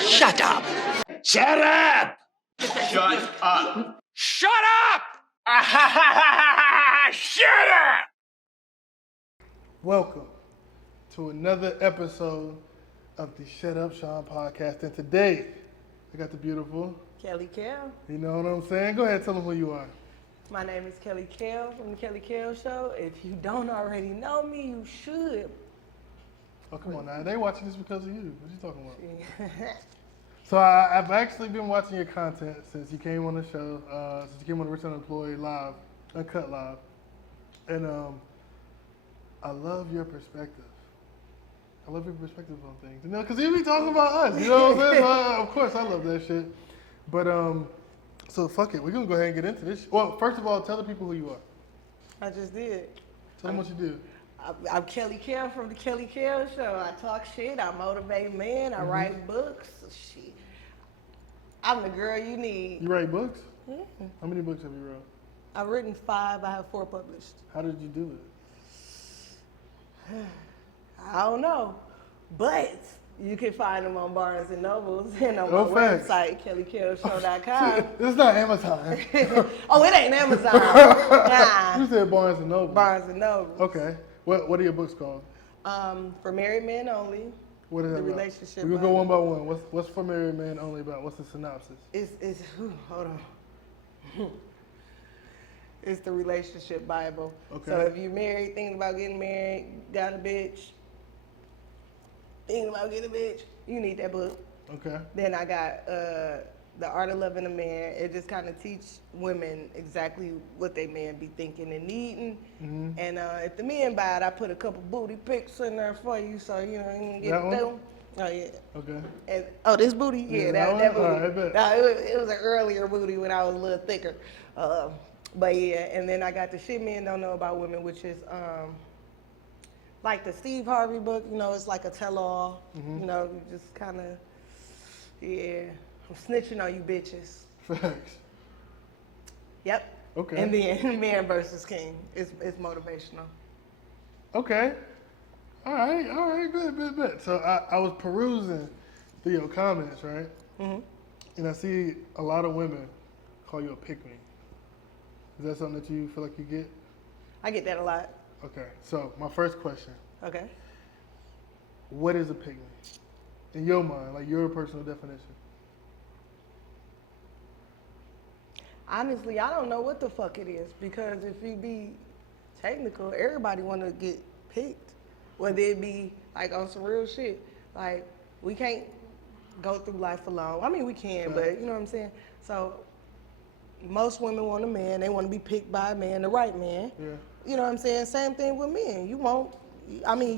Shut up! Shut up! Shut up! Shut up! Shut up! Welcome to another episode of the Shut Up Sean podcast. And today, I got the beautiful Kelly Kell. You know what I'm saying? Go ahead and tell them who you are. My name is Kelly Kell from the Kelly Kell Show. If you don't already know me, you should. Oh, come on now. They watching this because of you. What you talking about? So I've actually been watching your content since you came on the show, since you came on the Rich Unemployed live, Uncut live. And I love your perspective. I love your perspective on things. You know, because you be talking about us. You know what I'm saying? So of course, I love that shit. But, so fuck it. We're going to go ahead and get into this. Well, first of all, tell the people who you are. I just did. Tell them what you do. I'm Kelly Kell from the Kelly Kell Show. I talk shit. I motivate men. I write books. Shit. I'm the girl you need. You write books? Yeah. How many books have you wrote? I've written 5. I have 4 published. How did you do it? I don't know. But you can find them on Barnes & Nobles and on Oh, my facts. website, kellykellshow.com. It's not Amazon. Oh, it ain't Amazon. Nah. You said Barnes & Noble. Barnes & Nobles. Okay. What are your books called? For married men only. What is The that about? relationship We're going to go Bible. one by one. What's for married men only about? What's the synopsis? Hold on. It's the relationship Bible. Okay. So if you're married, thinking about getting married, got a bitch, thinking about getting a bitch, you need that book. Okay. Then I got The Art of Loving a Man. It just kind of teach women exactly what they men be thinking and needing. Mm-hmm. And if the men buy it, I put a couple booty pics in there for you, so you know you can get That one? them. Oh yeah. Okay. And this booty, Yeah, that that booty. one? All right, I bet. No, it was an earlier booty when I was a little thicker. But yeah, and then I got the Shit Men Don't Know About Women, which is like the Steve Harvey book. You know, it's like a tell-all. Mm-hmm. You know, you just kind of, yeah. I'm snitching on you bitches. Facts. Yep. Okay. And then Man versus King. It's motivational. Okay. All right, good. So I was perusing through your comments, right? Mm-hmm. And I see a lot of women call you a pick-me. Is that something that you feel like you get? I get that a lot. Okay, so my first question. Okay. What is a pick-me? In your mind, like your personal definition. Honestly, I don't know what the fuck it is, because if you be technical, everybody want to get picked. Whether it be like on some real shit. Like, we can't go through life alone. I mean, we can, but you know what I'm saying? So most women want a man. They want to be picked by a man, the right man. Yeah. You know what I'm saying? Same thing with men. You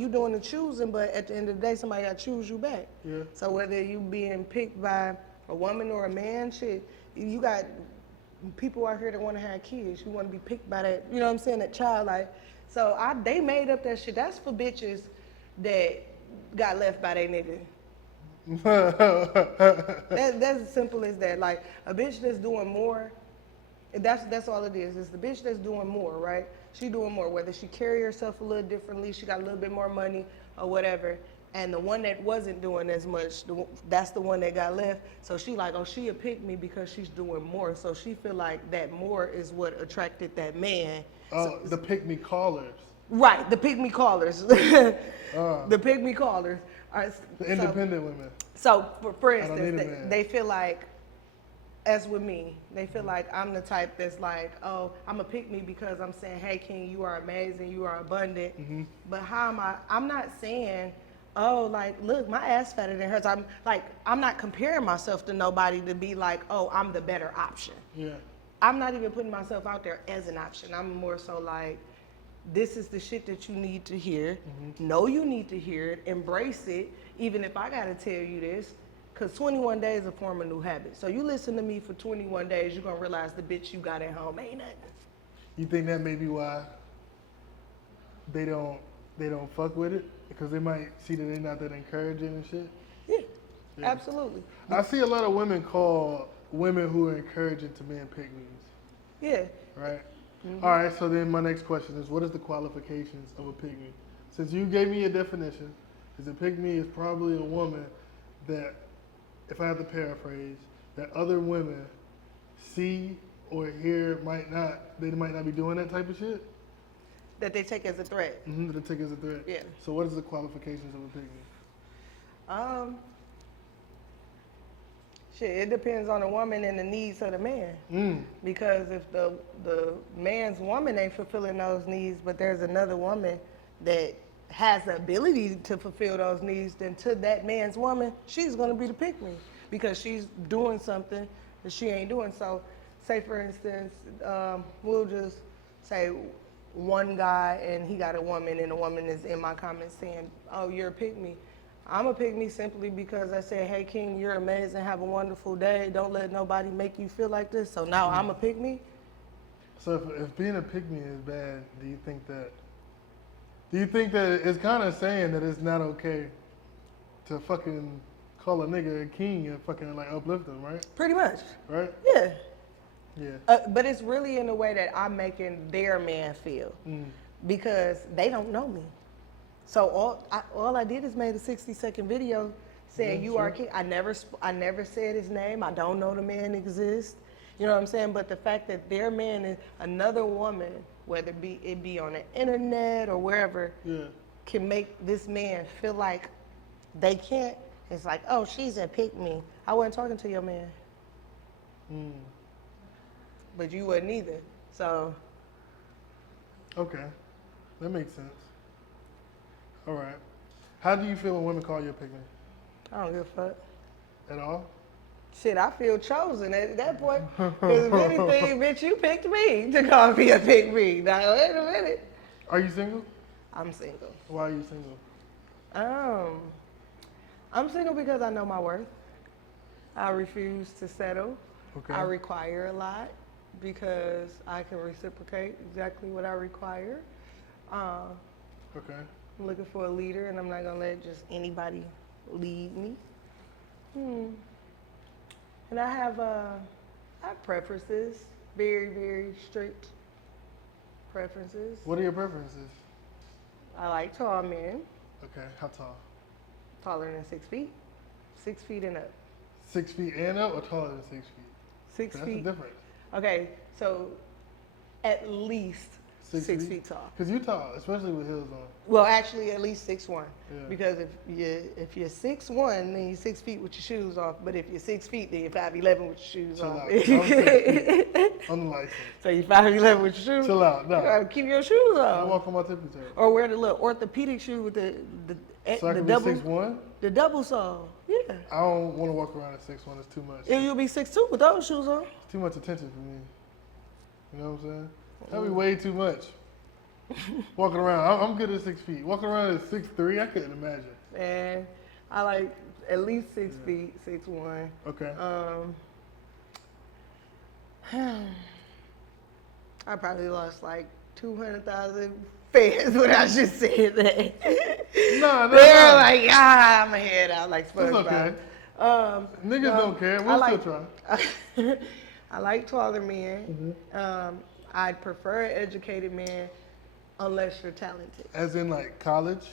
doing the choosing, but at the end of the day, somebody got to choose you back. Yeah. So whether you being picked by a woman or a man, shit, you got people out here that want to have kids. You want to be picked by that, you know what I'm saying, that child. Like, so they made up that shit. That's for bitches that got left by their nigga. That's as simple as that. Like, a bitch that's doing more, that's all it is. It's the bitch that's doing more, right? She doing more, whether she carry herself a little differently, she got a little bit more money or whatever. And the one that wasn't doing as much, that's the one that got left. So she like, oh, she'll pick me because she's doing more. So she feel like that more is what attracted that man. The pick-me callers. Right, the pick me callers. The pick me callers. The independent women. So for I don't need a instance, man. they feel like, as with me, they feel like I'm the type that's like, oh, I'm a pick me because I'm saying, hey, King, you are amazing, you are abundant. Mm-hmm. But I'm not saying, oh, like, look, my ass fatter than hers. I'm not comparing myself to nobody to be like, oh, I'm the better option. Yeah. I'm not even putting myself out there as an option. I'm more so like, this is the shit that you need to hear. Mm-hmm. Know you need to hear it. Embrace it, even if I gotta tell you this. Because 21 days will form a new habit. So you listen to me for 21 days, you're gonna realize the bitch you got at home ain't nothing. You think that may be why they don't fuck with it? Because they might see that they're not that encouraging and shit? Yeah, absolutely. I see a lot of women call women who are encouraging to men pick-me's. Yeah. Right? Mm-hmm. All right, so then my next question is, what is the qualifications of a pick-me? Since you gave me a definition, is a pick-me is probably a woman that if I have to paraphrase, that other women see or hear they might not be doing that type of shit? That they take as a threat. Mm-hmm, that they take as a threat? Yeah. So what is the qualifications of a pick-me? Shit, it depends on the woman and the needs of the man. Because if the man's woman ain't fulfilling those needs, but there's another woman that has the ability to fulfill those needs, then to that man's woman, she's gonna be the pick-me because she's doing something that she ain't doing. So, say for instance, we'll just say one guy and he got a woman and the woman is in my comments saying, oh, you're a pick-me. I'm a pick-me simply because I said, hey, King, you're amazing. Have a wonderful day. Don't let nobody make you feel like this. So now I'm a pick-me. So if being a pick-me is bad, do you think that it's kind of saying that it's not okay to fucking call a nigga a king and fucking like uplift him, right? Pretty much. Right? Yeah. Yeah. But it's really in the way that I'm making their man feel because they don't know me. So all I did is made a 60-second video saying you are king. I never said his name. I don't know the man exists. You know what I'm saying? But the fact that their man is another woman, whether it be on the internet or wherever, can make this man feel like they can't. It's like, oh, she's a pick-me. I wasn't talking to your man. But you wasn't either. So. Okay. That makes sense. All right. How do you feel when women call you a pick-me? I don't give a fuck. At all? Shit, I feel chosen at that point. Because if anything, bitch, you picked me to call me a pick-me. Now, wait a minute. Are you single? I'm single. Why are you single? I'm single because I know my worth. I refuse to settle. Okay. I require a lot because I can reciprocate exactly what I require. Okay. I'm looking for a leader, and I'm not gonna let just anybody lead me. And I have preferences, very, very strict preferences. What are your preferences? I like tall men, Okay. How tall? taller than 6 feet, 6 feet and up. 6 feet and up, or taller than 6 feet? 6 That's feet. the difference. Okay, so at least 6 feet tall. Because you tall, especially with heels on. Well, actually, at least 6'1". Yeah. Because if you're 6'1", then you're 6 feet with your shoes off. But if you're 6 feet, then you're 5'11" with your shoes Chill off. out. I'm 6 feet. I'm the license. So you're 5'11" with your shoes. Chill out. No. You gotta keep your shoes I on. walk on my tippy toes. Or wear the little orthopedic shoe with the So I can be double 6'1"? the double sole. Yeah. I don't want to walk around at 6'1". It's too much. And you'll be 6'2" with those shoes on. It's too much attention for me. You know what I'm saying? That'd be way too much. Walking around, I'm good at 6 feet. Walking around at 6'3", I couldn't imagine. And I like at least 6 feet, 6'1". Okay. I probably lost like 200,000 fans when I just said that. No, They're like, I'm head out like SpongeBob. It's okay. Niggas don't care. We'll still try. I like taller men. I'd prefer an educated man unless you're talented. As in like college?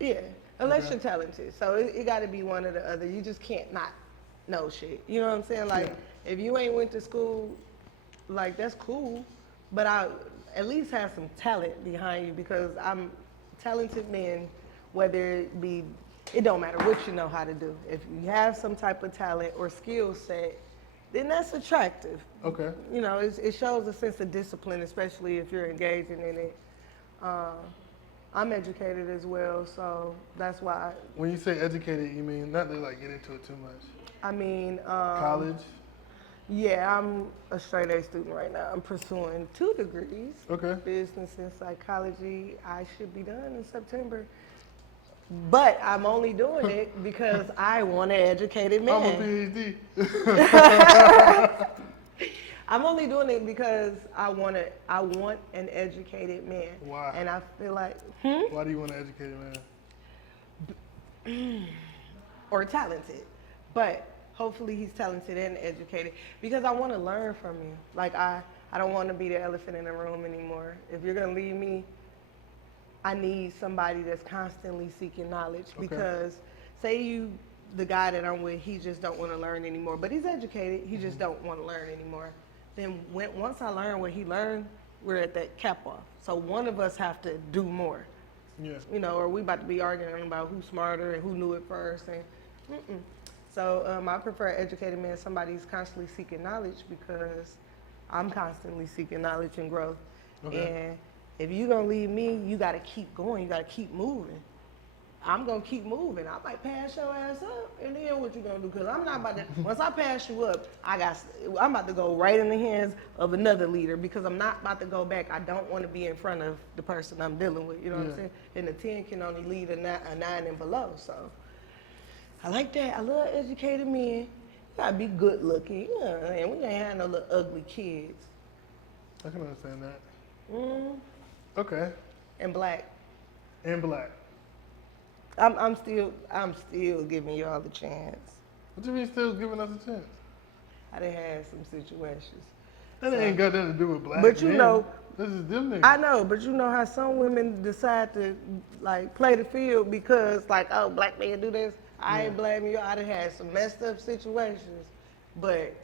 Yeah, unless you're talented. So it got to be one or the other. You just can't not know shit. You know what I'm saying? Like, if you ain't went to school, like, that's cool. But I at least have some talent behind you because I'm talented men, whether it be, it don't matter what you know how to do. If you have some type of talent or skill set, then that's attractive. Okay. You know, it shows a sense of discipline, especially if you're engaging in it. I'm educated as well, so that's why. When you say educated, you mean not to like get into it too much? I mean, College? Yeah, I'm a straight A student right now. I'm pursuing 2 degrees. Okay. Business and psychology. I should be done in September. But I'm only doing it because I want an educated man. I'm a PhD. I'm only doing it because I want an educated man. Why? And I feel like, Why do you want an educated man? or talented. But hopefully he's talented and educated because I want to learn from you. Like, I don't want to be the elephant in the room anymore. If you're going to leave me, I need somebody that's constantly seeking knowledge because say you the guy that I'm with, he just don't want to learn anymore. But he's educated. He just don't want to learn anymore. Then once I learn what he learned, we're at that cap off. So one of us have to do more. Yeah. You know, or we about to be arguing about who's smarter and who knew it first. And So I prefer an educated man, somebody who's constantly seeking knowledge, because I'm constantly seeking knowledge and growth. Okay. And if you're gonna leave me, you gotta keep going. You gotta keep moving. I'm gonna keep moving. I might pass your ass up, and then what you gonna do? Because I'm not about to. Once I pass you up, I'm about to go right in the hands of another leader, because I'm not about to go back. I don't want to be in front of the person I'm dealing with. You know what I'm saying? And the 10 can only lead a 9 and below. So I like that. I love educated men. You gotta be good looking. Yeah, and we ain't had no little ugly kids. I can understand that. Mm, Okay. and black. And black. I'm still giving y'all the chance. What you mean still giving us a chance? I done had some situations. That ain't got nothing to do with black. But you men. know, this is them niggas. I know, but you know how some women decide to like play the field because like, oh, black men do this. I ain't blaming you. I done had some messed up situations, but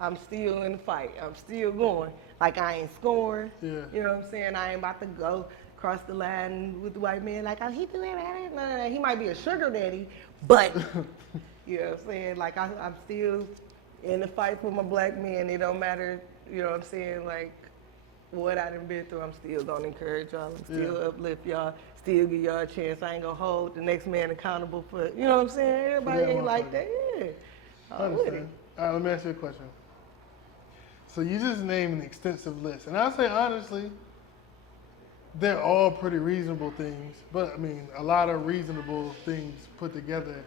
I'm still in the fight. I'm still going. Like I ain't scoring. Yeah. You know what I'm saying? I ain't about to go cross the line with the white man like, oh, he do that. No. He might be a sugar daddy, but you know what I'm saying? Like I'm still in the fight for my black man. It don't matter, you know what I'm saying? Like what I done been through, I'm still gonna encourage y'all. I'm still uplift y'all. Still give y'all a chance. I ain't gonna hold the next man accountable for, you know what I'm saying? Everybody ain't like that. Yeah. I understand. All right, let me ask you a question. So you just named an extensive list, and I'll say honestly, they're all pretty reasonable things. But I mean, a lot of reasonable things put together.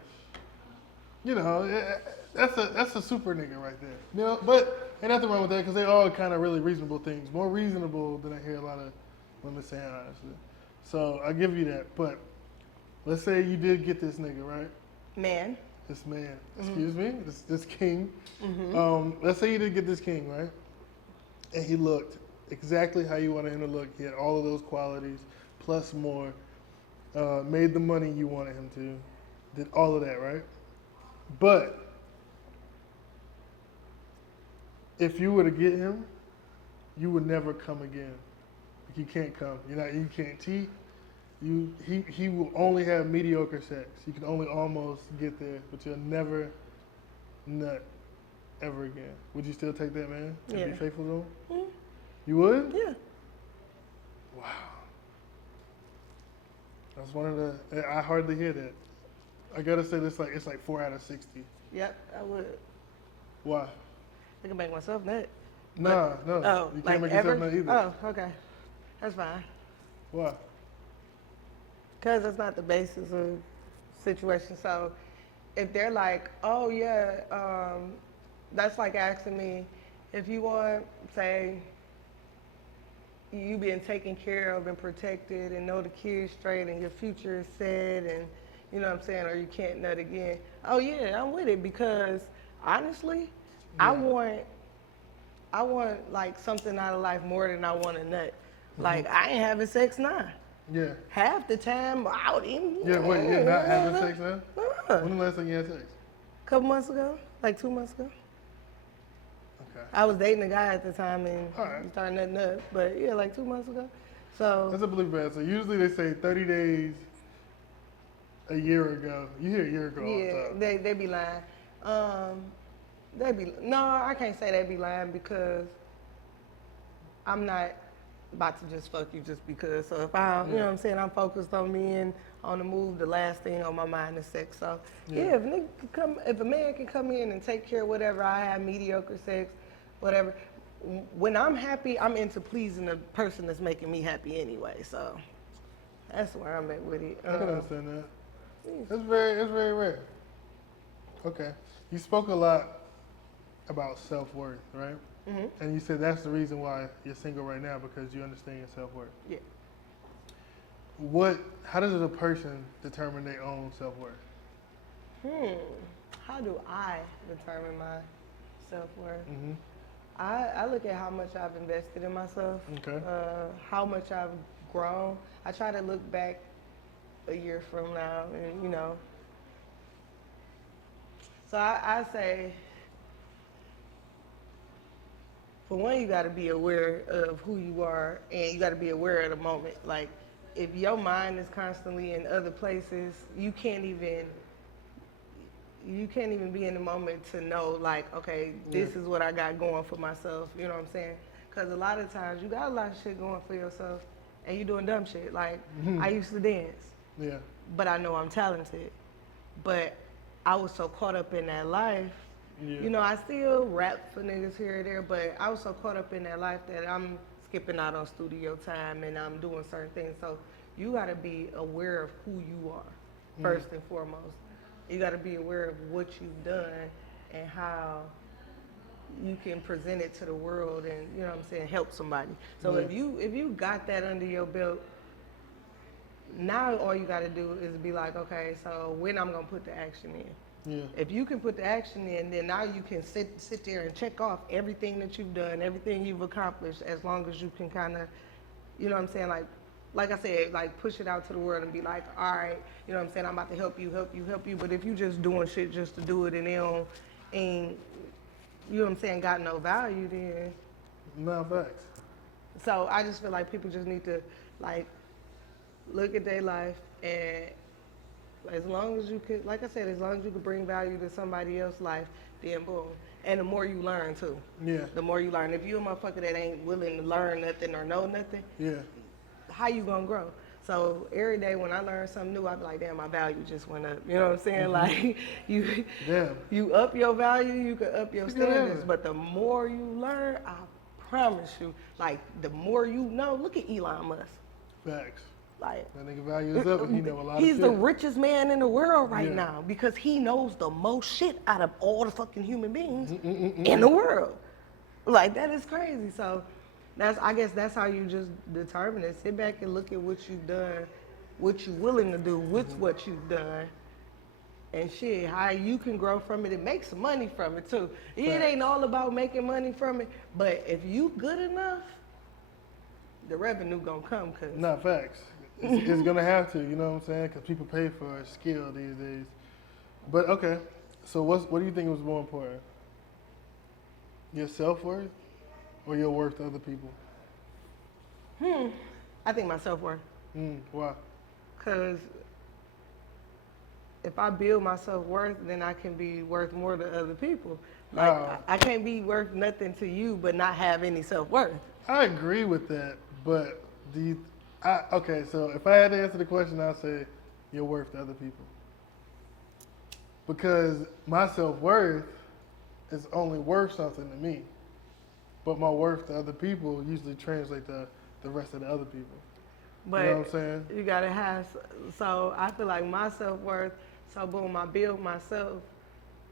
You know, that's a super nigga right there. You know, but ain't nothing wrong with that because they all kind of really reasonable things, more reasonable than I hear a lot of women saying honestly. So I give you that. But let's say you did get this nigga, right? Man. This man, excuse me, this king. Let's say you did get this king, right? And he looked exactly how you wanted him to look. He had all of those qualities, plus more. Made the money you wanted him to. Did all of that, right? But if you were to get him, you would never come again. Like you can't come. You can't cheat. He will only have mediocre sex. You can only almost get there, but you'll never nut ever again. Would you still take that man and be faithful to him? Mm-hmm. You would? Yeah. Wow. That's one of the. I hardly hear that. I gotta say this it's like 4 out of 60. Yep, I would. Why? I can make myself nut. No. Oh, You can't like make ever? yourself nut either. Oh, okay. That's fine. Why? Because that's not the basis of situation. So if they're like, oh yeah, that's like asking me if you want, say, you being taken care of and protected and know the kids straight and your future is set and you know what I'm saying, or you can't nut again. Oh yeah, I'm with it because honestly, I want like something out of life more than I want a nut. Like I ain't having sex now. Yeah. Half the time out in. Yeah, wait, you're not having sex now? When the last time you had sex? A couple months ago, like 2 months ago. Okay. I was dating a guy at the time and Alright. we started nutting up, but yeah, like 2 months ago. So That's a believable answer. Usually they say 30 days a year ago. You hear a year ago all the time. they be lying. No, I can't say they be lying because I'm not about to just fuck you just because. So if I, you know what I'm saying, I'm focused on me and on the move, the last thing on my mind is sex. So yeah, if a man can come in and take care of whatever I have, mediocre sex, whatever. When I'm happy, I'm into pleasing the person that's making me happy anyway. So that's where I'm at with it. I can understand that. It's very rare. Okay. You spoke a lot about self-worth, right? Mm-hmm. And you said that's the reason why you're single right now, because you understand your self-worth. Yeah. How does a person determine their own self-worth? How do I determine my self-worth? Mm-hmm. I look at how much I've invested in myself, Okay. how much I've grown. I try to look back a year from now and, you know, So I say, for one, you got to be aware of who you are, and you got to be aware of the moment. Like, if your mind is constantly in other places, you can't even be in the moment to know, like, okay, this is what I got going for myself. You know what I'm saying? Because a lot of times you got a lot of shit going for yourself, and you doing dumb shit. Like, I used to dance, but I know I'm talented. But I was so caught up in that life. You know, I still rap for niggas here or there, but I was so caught up in that life that I'm skipping out on studio time and I'm doing certain things. So you got to be aware of who you are, first and foremost. You got to be aware of what you've done and how you can present it to the world and, you know what I'm saying, help somebody. So if you got that under your belt, now all you got to do is be like, okay, so when I'm going to put the action in. If you can put the action in, then now you can sit there and check off everything that you've done, everything you've accomplished, as long as you can kind of, you know what I'm saying, like I said, like push it out to the world and be like, all right, you know what I'm saying, I'm about to help you. But if you just doing shit just to do it and they don't, ain't, you know what I'm saying, got no value, then. No, facts. So I just feel like people just need to, like, look at their life, and as long as you could, like I said, as long as you could bring value to somebody else's life, then boom. And the more you learn too. The more you learn. If you a motherfucker that ain't willing to learn nothing or know nothing, how you gonna grow? So every day when I learn something new, I be like, damn, my value just went up. You know what I'm saying? Like you up your value, you can up your standards. But the more you learn, I promise you, like the more you know. Look at Elon Musk. Facts. Like, that nigga value is up and he know a lot of shit. He's the richest man in the world right now because he knows the most shit out of all the fucking human beings in the world. Like, that is crazy. So I guess that's how you just determine it. Sit back and look at what you've done, what you're willing to do with what you've done, and shit, how you can grow from it and make some money from it too. It ain't all about making money from it, but if you good enough, the revenue gonna come. Facts. It's gonna have to, you know what I'm saying? Because people pay for skill these days. But okay, so what do you think was more important? Your self-worth or your worth to other people? I think my self-worth. Why? Because if I build my self-worth, then I can be worth more to other people. Like, I can't be worth nothing to you but not have any self-worth. I agree with that, but okay, so if I had to answer the question, I'd say you're worth to other people. Because my self-worth is only worth something to me. But my worth to other people usually translates to the rest of the other people. But you know what I'm saying? You gotta have, so I feel like my self-worth, so boom, I build myself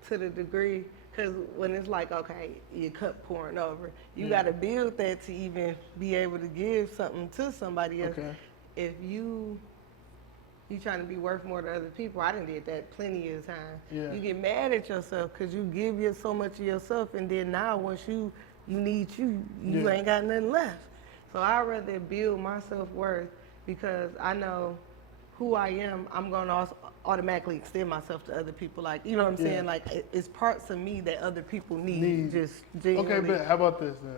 to the degree, because when it's like, okay, your cup pouring over, you gotta build that to even be able to give something to somebody else. Okay. If you trying to be worth more to other people, I done did that plenty of times. Yeah. You get mad at yourself because you give you so much of yourself, and then now once you need you ain't got nothing left. So I'd rather build my self-worth because I know who I am. I'm going to automatically extend myself to other people. Like, you know what I'm saying? Like, it's parts of me that other people need. Just genuinely. Okay, but how about this then?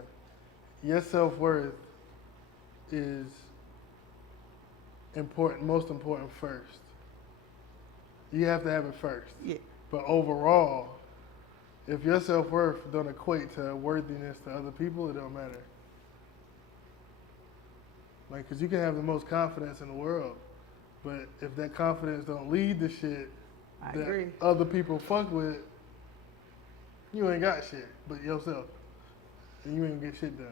Your self-worth is important, most important first. You have to have it first. Yeah. But overall, if your self-worth don't equate to worthiness to other people, it don't matter. Like, cause you can have the most confidence in the world, but if that confidence don't lead to shit that other people fuck with, you ain't got shit but yourself, and you ain't gonna get shit done.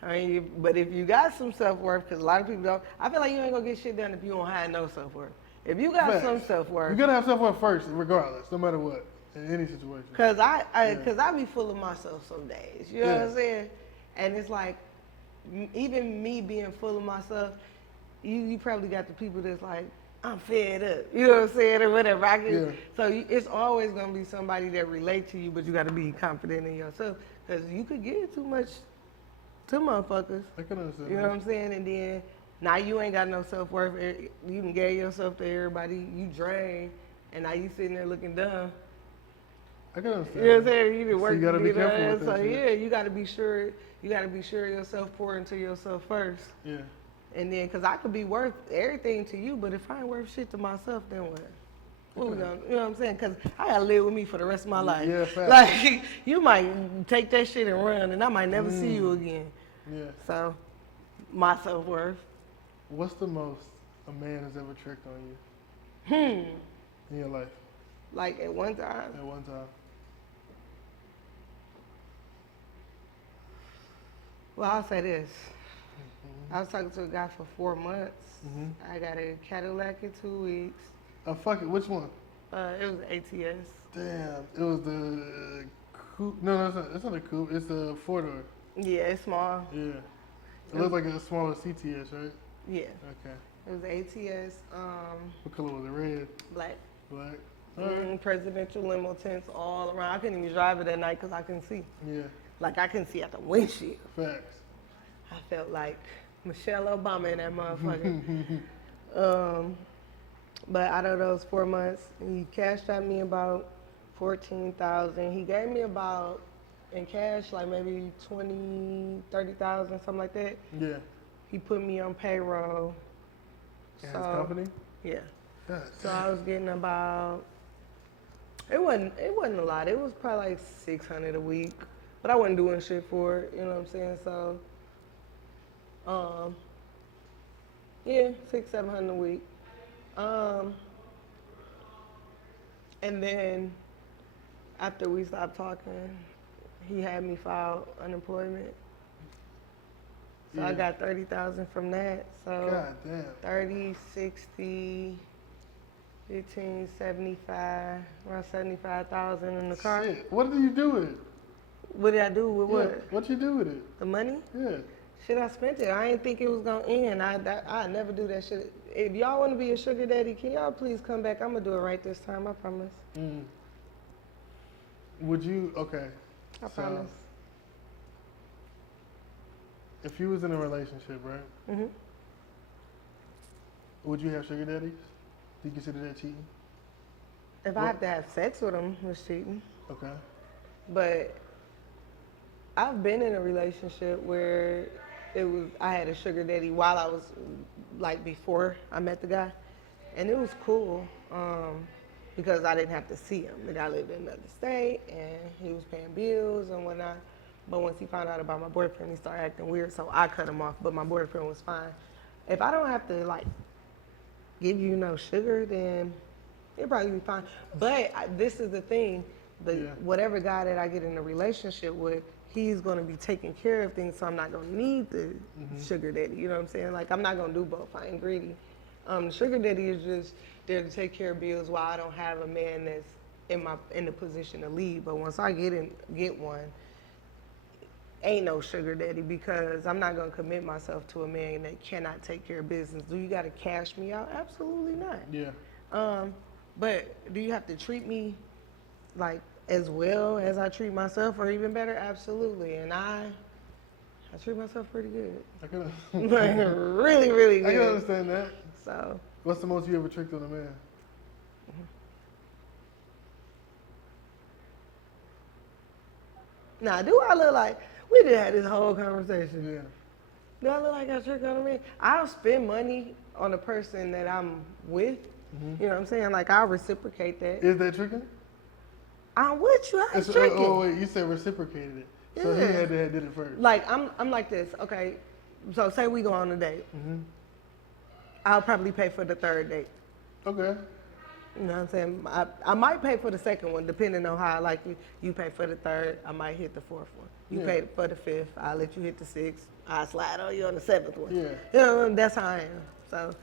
I mean, but if you got some self-worth, because a lot of people don't, I feel like you ain't gonna get shit done if you don't have no self-worth. If you got some self-worth. You're gonna have self-worth first, regardless, no matter what, in any situation. Cause I be full of myself some days, you know what I'm saying? And it's like, even me being full of myself, you probably got the people that's like, I'm fed up, you know what I'm saying, or whatever. So it's always gonna be somebody that relate to you, but you gotta be confident in yourself, cause you could give too much to motherfuckers. I can understand. You know what I'm saying? And then now you ain't got no self-worth. You done gave yourself to everybody. You drain, and now you sitting there looking dumb. I can understand. You know what I'm saying? You did So work you gotta to be get careful done. with that So shit. yeah, you gotta be sure. You gotta be sure yourself, pour into yourself first, Yeah. and then, cause I could be worth everything to you, but if I ain't worth shit to myself, then what? What we gonna, you know what I'm saying? Cause I gotta live with me for the rest of my life. Yeah, facts. Like you might take that shit and run, and I might never see you again. Yeah. So my self worth. What's the most a man has ever tricked on you in your life Like at one time, at one time? well, I'll say this. I was talking to a guy for 4 months. I got a Cadillac in 2 weeks. Fuck it. Which one? It was ATS. Damn. It was the coupe. No, it's not a coupe. It's the 4-door. Yeah, it's small. Yeah. It looks like a smaller CTS, right? Yeah, Okay. it was ATS. What color was it? Red? Black. Black? Alright. Presidential limo tents all around. I couldn't even drive it at night because I couldn't see. Yeah. Like I couldn't see out the windshield. Facts. I felt like Michelle Obama in that motherfucker. But out of those 4 months, he cashed out me about $14,000. He gave me about in cash like maybe 20, 30,000, something like that. Yeah. He put me on payroll. And his company? Yeah. God. So I was getting about. It wasn't a lot. It was probably like $600 a week, but I wasn't doing shit for it. You know what I'm saying? So, yeah, $600-700 a week. And then after we stopped talking, he had me file unemployment. So I Yeah. got 30,000 from that. So God damn. 30, 60, 15, 75, around 75,000 in the car. Shit. What did you do with it? What did I do with Yeah. what? What you do with it? The money? Yeah. Shit, I spent it. I didn't think it was gonna end. I never do that shit. If y'all want to be a sugar daddy, can y'all please come back? I'm gonna do it right this time. I promise. Would you? Okay. I promise. If you was in a relationship, right? Mhm. Would you have sugar daddies? Do you consider that cheating? If I have to have sex with him, it's cheating. Okay. But I've been in a relationship where I had a sugar daddy while I was like before I met the guy, and it was cool because I didn't have to see him. The guy lived in another state and he was paying bills and whatnot. But once he found out about my boyfriend, he started acting weird, so I cut him off. But my boyfriend was fine. If I don't have to like give you no sugar, then it'll probably be fine. But this is the thing. Whatever guy that I get in a relationship with, he's going to be taking care of things, so I'm not going to need the sugar daddy. You know what I'm saying? Like, I'm not going to do both. I ain't greedy. Sugar daddy is just there to take care of bills while I don't have a man that's in the position to lead. But once I get one, ain't no sugar daddy because I'm not going to commit myself to a man that cannot take care of business. Do you got to cash me out? Absolutely not. Yeah. But do you have to treat me like as well as I treat myself or even better? Absolutely. And I treat myself pretty good. I can. Like really, really good. I can understand that. So What's the most you ever tricked on a man? now, do I look like we did have this whole conversation? Yeah. Do I look like I trick on a man? I'll spend money on the person that I'm with. You know what I'm saying? Like I'll reciprocate that. Is that tricking? I'm with you. I ain't tricking. Oh wait, you said reciprocated it. So he Yeah. had to have did it first. Like I'm like this. Okay, so say we go on a date. I'll probably pay for the third date. Okay. You know what I'm saying? I might pay for the second one, depending on how I like you. You pay for the third, I might hit the fourth one. You Yeah. pay for the fifth, I'll let you hit the sixth. I'll slide on you on the seventh one. Yeah. You know, that's how I am. So,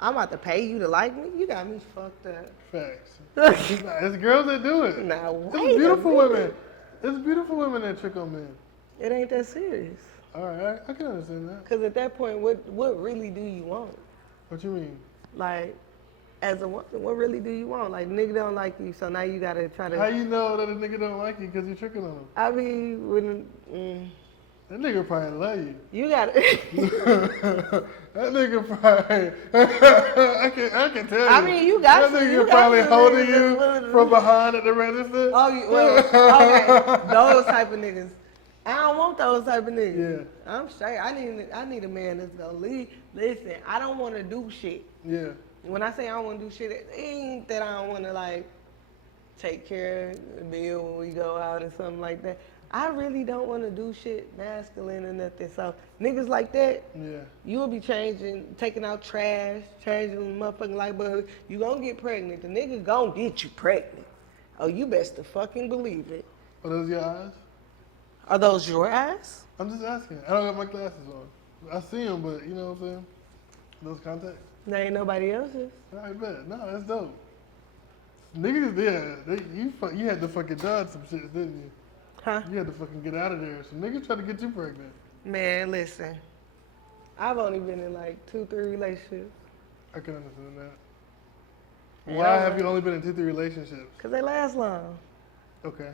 I'm about to pay you to like me? You got me fucked up. Facts. It's girls that do it. Now, It's wait a beautiful minute. women. It's beautiful women that trick on men. It ain't that serious. All right, I can understand that. Because at that point, what really do you want? What you mean? Like, as a woman, what really do you want? Like, nigga don't like you, so now you gotta try to. How you know that a nigga don't like you because you tricking on him? I mean, when That nigga probably love you. You got That nigga probably. I can tell you. I mean, you got that some- nigga you got probably some holding niggas you that's from behind at the register. Oh, well, okay. Those type of niggas. I don't want those type of niggas. Yeah. I'm straight. I need a man that's gonna lead. Listen, I don't want to do shit. Yeah. When I say I don't want to do shit, it ain't that I don't want to like take care of the bill when we go out and something like that. I really don't want to do shit masculine or nothing. So niggas like that, Yeah. you will be taking out trash, changing the motherfucking light bulb. You gonna get pregnant. The nigga gonna get you pregnant. Oh, you best to fucking believe it. Are those your eyes? Are those your eyes? I'm just asking. I don't got my glasses on. I see them, but you know what I'm saying? Those contacts. There ain't nobody else's. I bet. No, that's dope. Niggas, yeah, you had to fucking dodge some shit, didn't you? Huh? You had to fucking get out of there. Some niggas try to get you pregnant. Man, listen. I've only been in like 2-3 relationships. I can understand that. And Why I have don't- you only been in 2-3 relationships? Cause they last long. Okay.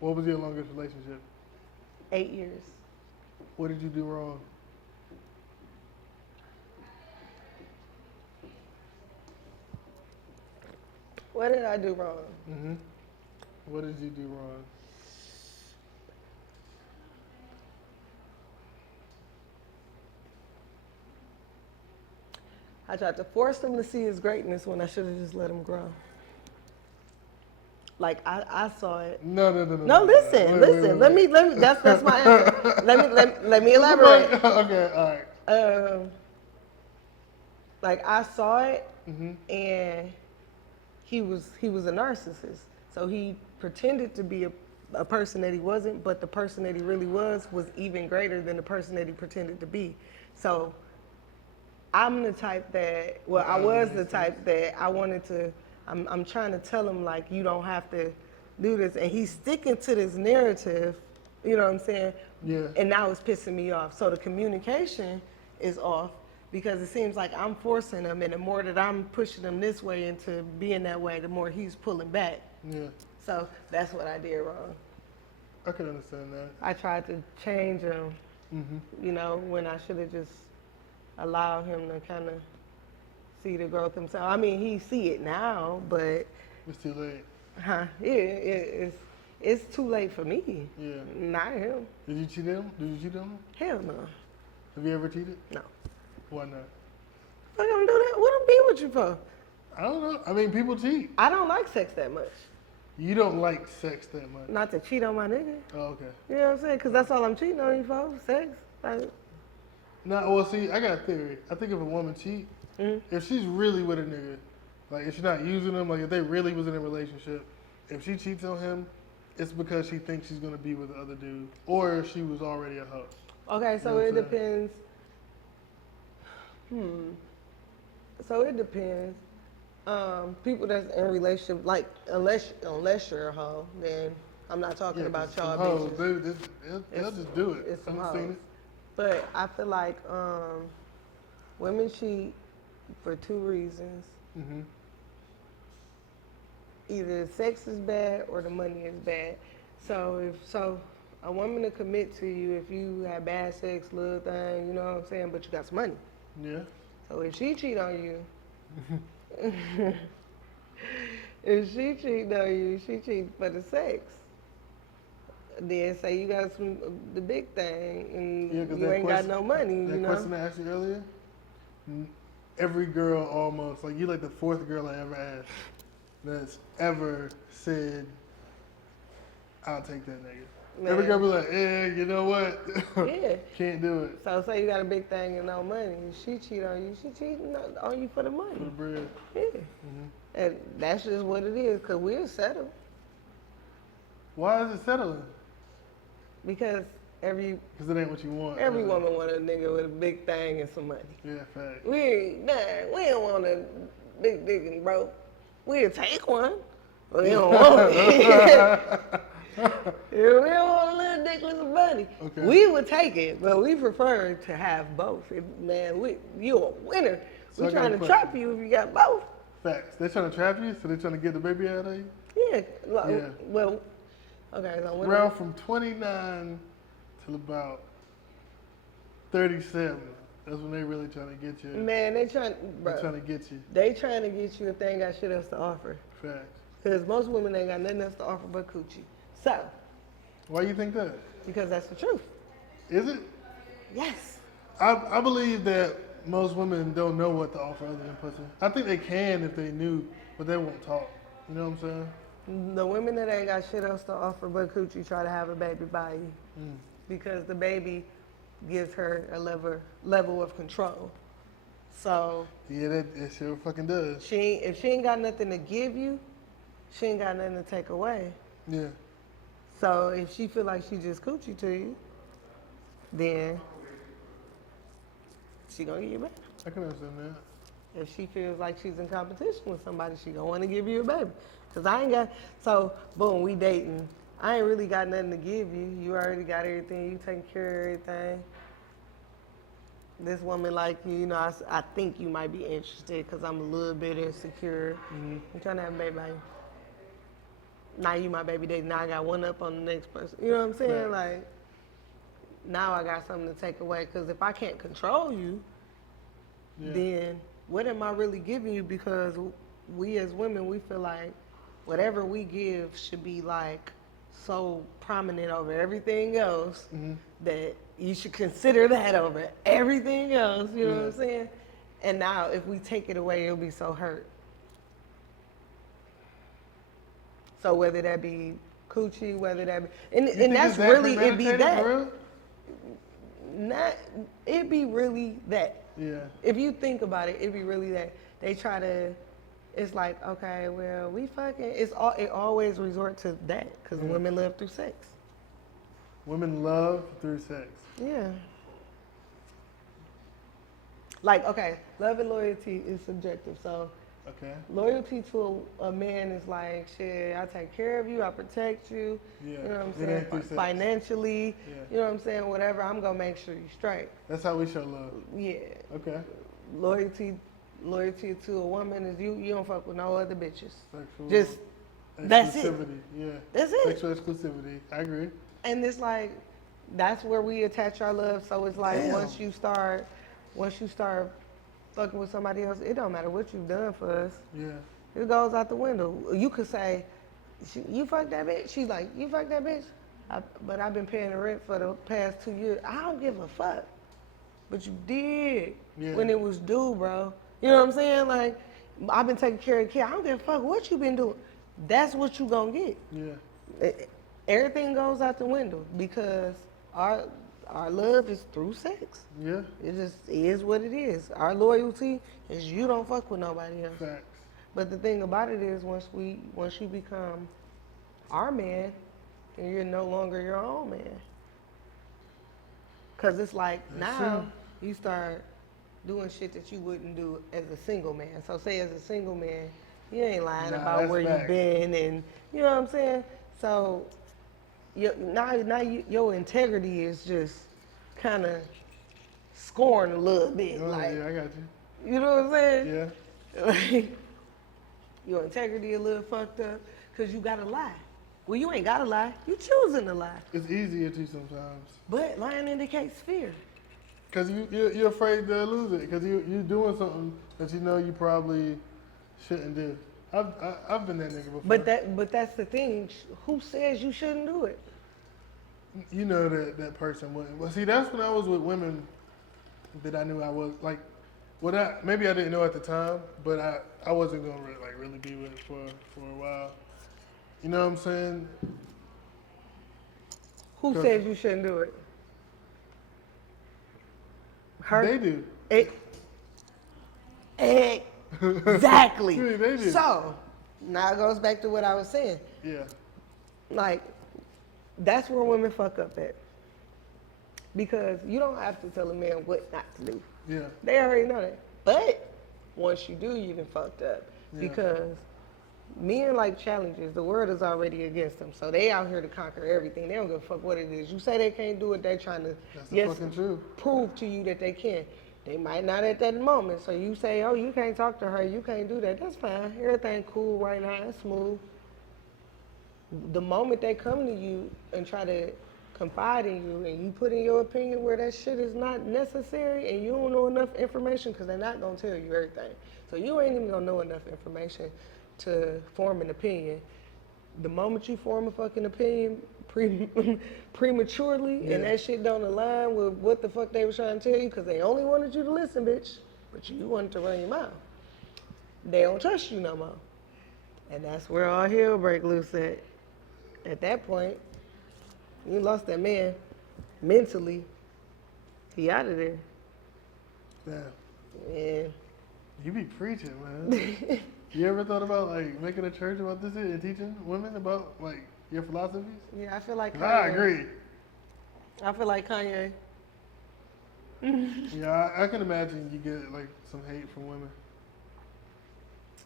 What was your longest relationship? 8 years. What did you do wrong? What did I do wrong? Mm-hmm. What did you do wrong? I tried to force him to see his greatness when I should have just let him grow. Like I saw it. No. No, listen. Wait. Let me. That's my answer. Let me elaborate. Okay, all right. Like I saw it, Mm-hmm. and he was a narcissist. So he pretended to be a person that he wasn't, but the person that he really was even greater than the person that he pretended to be. So I'm the type that, well, I was the type that I wanted to, I'm trying to tell him, like, you don't have to do this. And he's sticking to this narrative, you know what I'm saying? Yeah. And now it's pissing me off. So the communication is off because it seems like I'm forcing him, and the more that I'm pushing him this way into being that way, the more he's pulling back. Yeah. So that's what I did wrong. I can understand that. I tried to change him, Mm-hmm. you know, when I should have just allowed him to kind of see the growth himself. I mean, he see it now, but It's too late. it's too late for me. Yeah. Not him. Did you cheat him? Did you cheat on him? Hell no. Have you ever cheated? No. Why not? I'm gonna do that. What I'm being with you for? I don't know. I mean, people cheat. I don't like sex that much. You don't like sex that much. Not to cheat on my nigga. Oh, okay. You know what I'm saying? Because that's all I'm cheating on you for, sex. Like, No, well, see, I got a theory. I think if a woman cheat, if she's really with a nigga, like if she's not using him, like if they really was in a relationship, if she cheats on him, it's because she thinks she's gonna be with the other dude, or she was already a hoe. okay, so You know it what I'm depends. So it depends. People that's in relationship, like unless you're a hoe, then I'm not talking about y'all hoes, bitches. they'll just do it. It's some I've seen hoes. it. But I feel like women cheat for two reasons. Mhm. Either sex is bad or the money is bad. So a woman to commit to you if you have bad sex, little thing, you know what I'm saying, but you got some money. Yeah. So if she cheat on you, if she cheat on you, she cheat for the sex. Then say you got the big thing and Yeah, 'cause you that ain't question- got no money, That you know. question I asked you earlier, every girl almost, like you like the fourth girl I ever asked that's ever said, I'll take that nigga. Every Man. girl be like, you know what? Yeah. Can't do it. So say you got a big thing and no money, she cheat on you, she cheating on you for the For the money. bread. Yeah. And that's just what it is, cause we'll settle. Why is it settling? Because every Because it ain't what you want. woman want a nigga with a big thing and some money. Yeah, fact. We don't want a big dick and broke. We'll take one, but we don't want it. If we don't want a little dick with some money. Okay. We would take it, but we prefer to have both. You're a winner. So I We're got a trying to question. trap you if you got both. Facts. They're trying to trap you, so they're trying to get the baby out of you? Yeah. Yeah. Well, okay. So Around from 29 till about 37. That's when they really trying to get you. Man, they trying, They're bro. trying to get you. They trying to get you if they ain't got shit else to offer. Facts. Because most women ain't got nothing else to offer but coochie. So, Why you think that? because that's the truth. Is it? Yes. I believe that most women don't know what to offer other than pussy. I think they can if they knew, but they won't talk. You know what I'm saying? The women that ain't got shit else to offer but coochie try to have a baby by you. Because the baby gives her a level of control. So, Yeah, that sure fucking does. if she ain't got nothing to give you, she ain't got nothing to take away. Yeah. So if she feel like she just coochie to you, then she gonna give you a baby. I can understand that. If she feels like she's in competition with somebody, she gonna want to give you a baby. Cause I ain't got, so boom, we dating. I ain't really got nothing to give you. You already got everything. You taking care of everything. This woman like you, you know, I think you might be interested because I'm a little bit insecure. I'm trying to have a baby like you. Now you my baby daddy. Now I got one up on the next person. You know what I'm saying? Right. Like, now I got something to take away. Because if I can't control you, then what am I really giving you? Because we as women, we feel like whatever we give should be like so prominent over everything else that you should consider that over everything else. You know what I'm saying? And now if we take it away, it'll be so hurt. So whether that be coochie, whether that be, and that's really, it be that. For real? Not, it be really that. Yeah. If you think about it, it be really that. They try to, it's like, okay, well, we fucking, it always resort to that because women love through sex. Women love through sex. Yeah. Like, okay, love and loyalty is subjective. So Okay. loyalty to a man is like, shit, I take care of you, I protect you, Yeah. you know what I'm It saying? ain't through sex. Financially, Yeah. you know what I'm saying? Whatever, I'm gonna make sure you straight. That's how we show love. Yeah. Okay. Loyalty to a woman is you don't fuck with no other bitches. Sexual Just, that's it. exclusivity. Yeah. That's it. Sexual exclusivity. I agree. And it's like, that's where we attach our love. So it's like, Damn. once you start fucking with somebody else, it don't matter what you've done for us. Yeah. It goes out the window. You could say, you fuck that bitch? She's like, you fuck that bitch? But I've been paying the rent for the past 2 years. I don't give a fuck. But you did when it was due, bro. You know what I'm saying? Like, I've been taking care of the kid. I don't give a fuck what you been doing. That's what you gonna get. Yeah. Everything goes out the window because our love is through sex. Yeah. It just is what it is. Our loyalty is you don't fuck with nobody else. Facts. But the thing about it is once you become our man, then you're no longer your own man. Cause it's like That's now you start doing shit that you wouldn't do as a single man. So say as a single man, you ain't lying about that's where facts. you've been and you know what I'm saying? So your integrity is just kind of scorned a little bit. Oh, like, yeah, I got you. you know what I'm saying? Yeah. Like, your integrity a little fucked up because you gotta lie. Well, you ain't gotta lie. You choosing to lie. It's easier to sometimes. But lying indicates fear. Because you're afraid to lose it. Because you're doing something that you know you probably shouldn't do. I've been that nigga before. But that's the thing. Who says you shouldn't do it? You know that person wouldn't. Well, see, that's when I was with women that I knew I was like. Maybe I didn't know at the time, but I wasn't gonna really be with for a while. You know what I'm saying? Who Go- says you shouldn't do it? Her. They do. Exactly. Yeah, they do. So now it goes back to what I was saying. Yeah. Like, that's where women fuck up at. Because you don't have to tell a man what not to do. Yeah. They already know that. But once you do, you done fucked up. Yeah. Because men like challenges. The world is already against them. So they out here to conquer everything. They don't give a fuck what it is. You say they can't do it, they trying to That's fucking true. prove to you that they can. They might not at that moment. So you say, oh, you can't talk to her, you can't do that. That's fine. Everything cool right now, it's smooth. The moment they come to you and try to confide in you and you put in your opinion where that shit is not necessary and you don't know enough information because they're not going to tell you everything. So you ain't even going to know enough information to form an opinion. The moment you form a fucking opinion prematurely and that shit don't align with what the fuck they were trying to tell you because they only wanted you to listen, bitch, but you wanted to run your mouth. They don't trust you no more. And that's where all hell break loose at. At that point, you lost that man mentally. He out of there. Damn. Yeah. You be preaching, man. You ever thought about like making a church about this and teaching women about like your philosophies? Yeah, I feel like Kanye. I agree. I feel like Kanye. Yeah, I can imagine you get like some hate from women.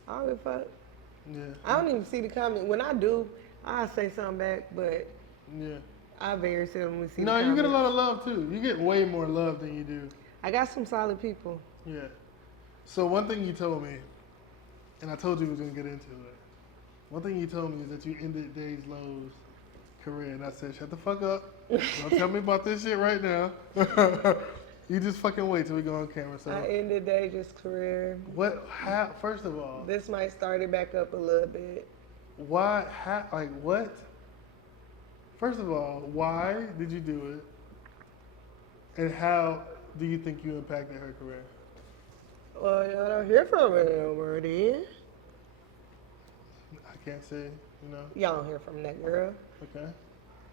I don't give a fuck. Yeah. I don't even see the comment. When I do, I say something back, but Yeah. I very seldomly see the No, comments. you get a lot of love too. You get way more love than you do. I got some solid people. Yeah. So one thing you told me, and I told you we was gonna get into it. One thing you told me is that you ended Days Low's career, and I said, "Shut the fuck up! Don't tell me about this shit right now. You just fucking wait till we go on camera." So I ended Deja's career. what? How? First of all, This might start it back up a little bit. why? How? Like what? First of all, why did you do it? And how do you think you impacted her career? Well, y'all don't hear from her no more, then. I can't say, you know. Y'all don't hear from that girl. Okay.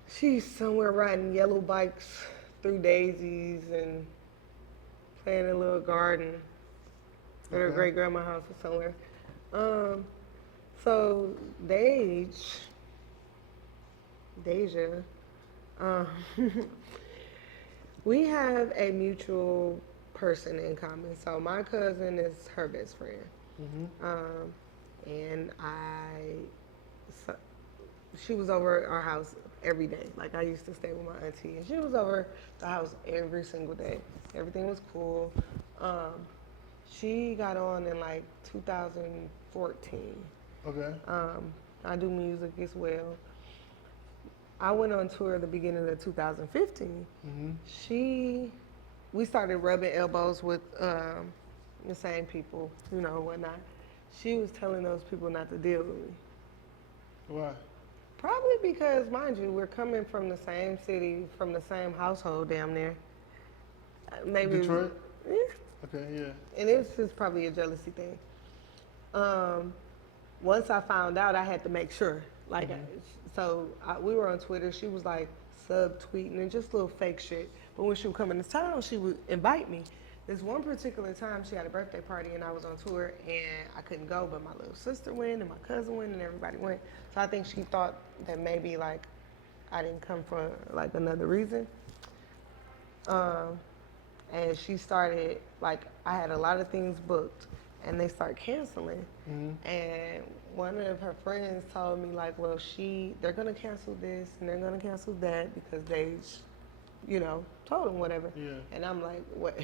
She's somewhere riding yellow bikes through daisies and playing in a little garden at her Okay. great grandma's house or somewhere. So Deja, we have a mutual person in common. So my cousin is her best friend. And she was over at our house every day. Like I used to stay with my auntie, and she was over the house every single day. Everything was cool. She got on in like 2014. Okay. I do music as well. I went on tour at the beginning of 2015. We started rubbing elbows with the same people, you know, whatnot. She was telling those people not to deal with me. Why? Probably because, mind you, we're coming from the same city, from the same household, damn near. Maybe Detroit? Yeah. Okay, yeah. And it's just probably a jealousy thing. Once I found out, I had to make sure. Like, we were on Twitter. She was like subtweeting and just little fake shit. But when she would come into town, she would invite me. This one particular time, she had a birthday party and I was on tour and I couldn't go, but my little sister went and my cousin went and everybody went. So I think she thought that maybe like I didn't come for like another reason. And she started, like, I had a lot of things booked and they start canceling. And one of her friends told me like, well, they're gonna cancel this and they're gonna cancel that because they, you know, told them whatever. Yeah. And I'm like, what?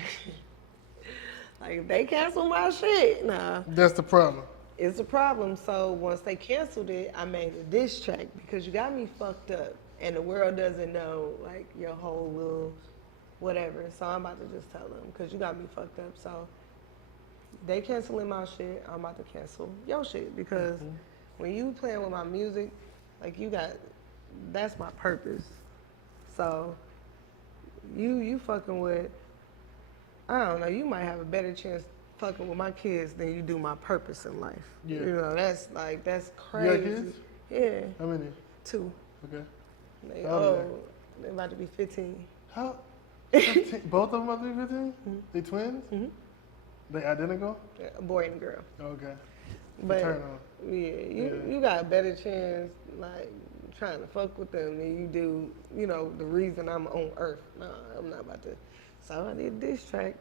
Like, if they cancel my shit, nah. That's the problem. It's a problem. So once they canceled it, I made a diss track because you got me fucked up and the world doesn't know like your whole little whatever. So I'm about to just tell them because you got me fucked up. So they canceling my shit, I'm about to cancel your shit because when you playing with my music, like that's my purpose. So you fucking with, I don't know, you might have a better chance fucking with my kids than you do my purpose in life. Yeah. You know, that's crazy. You got kids? Yeah. How many? 2. Okay. They How old are they're about to be 15. How? 15? Both of them about to be 15? They twins? They identical? Yeah, a boy and a girl. Okay. But Turn on. you got a better chance like trying to fuck with them than you do, you know, the reason I'm on earth. No, I'm not about to. So I did this track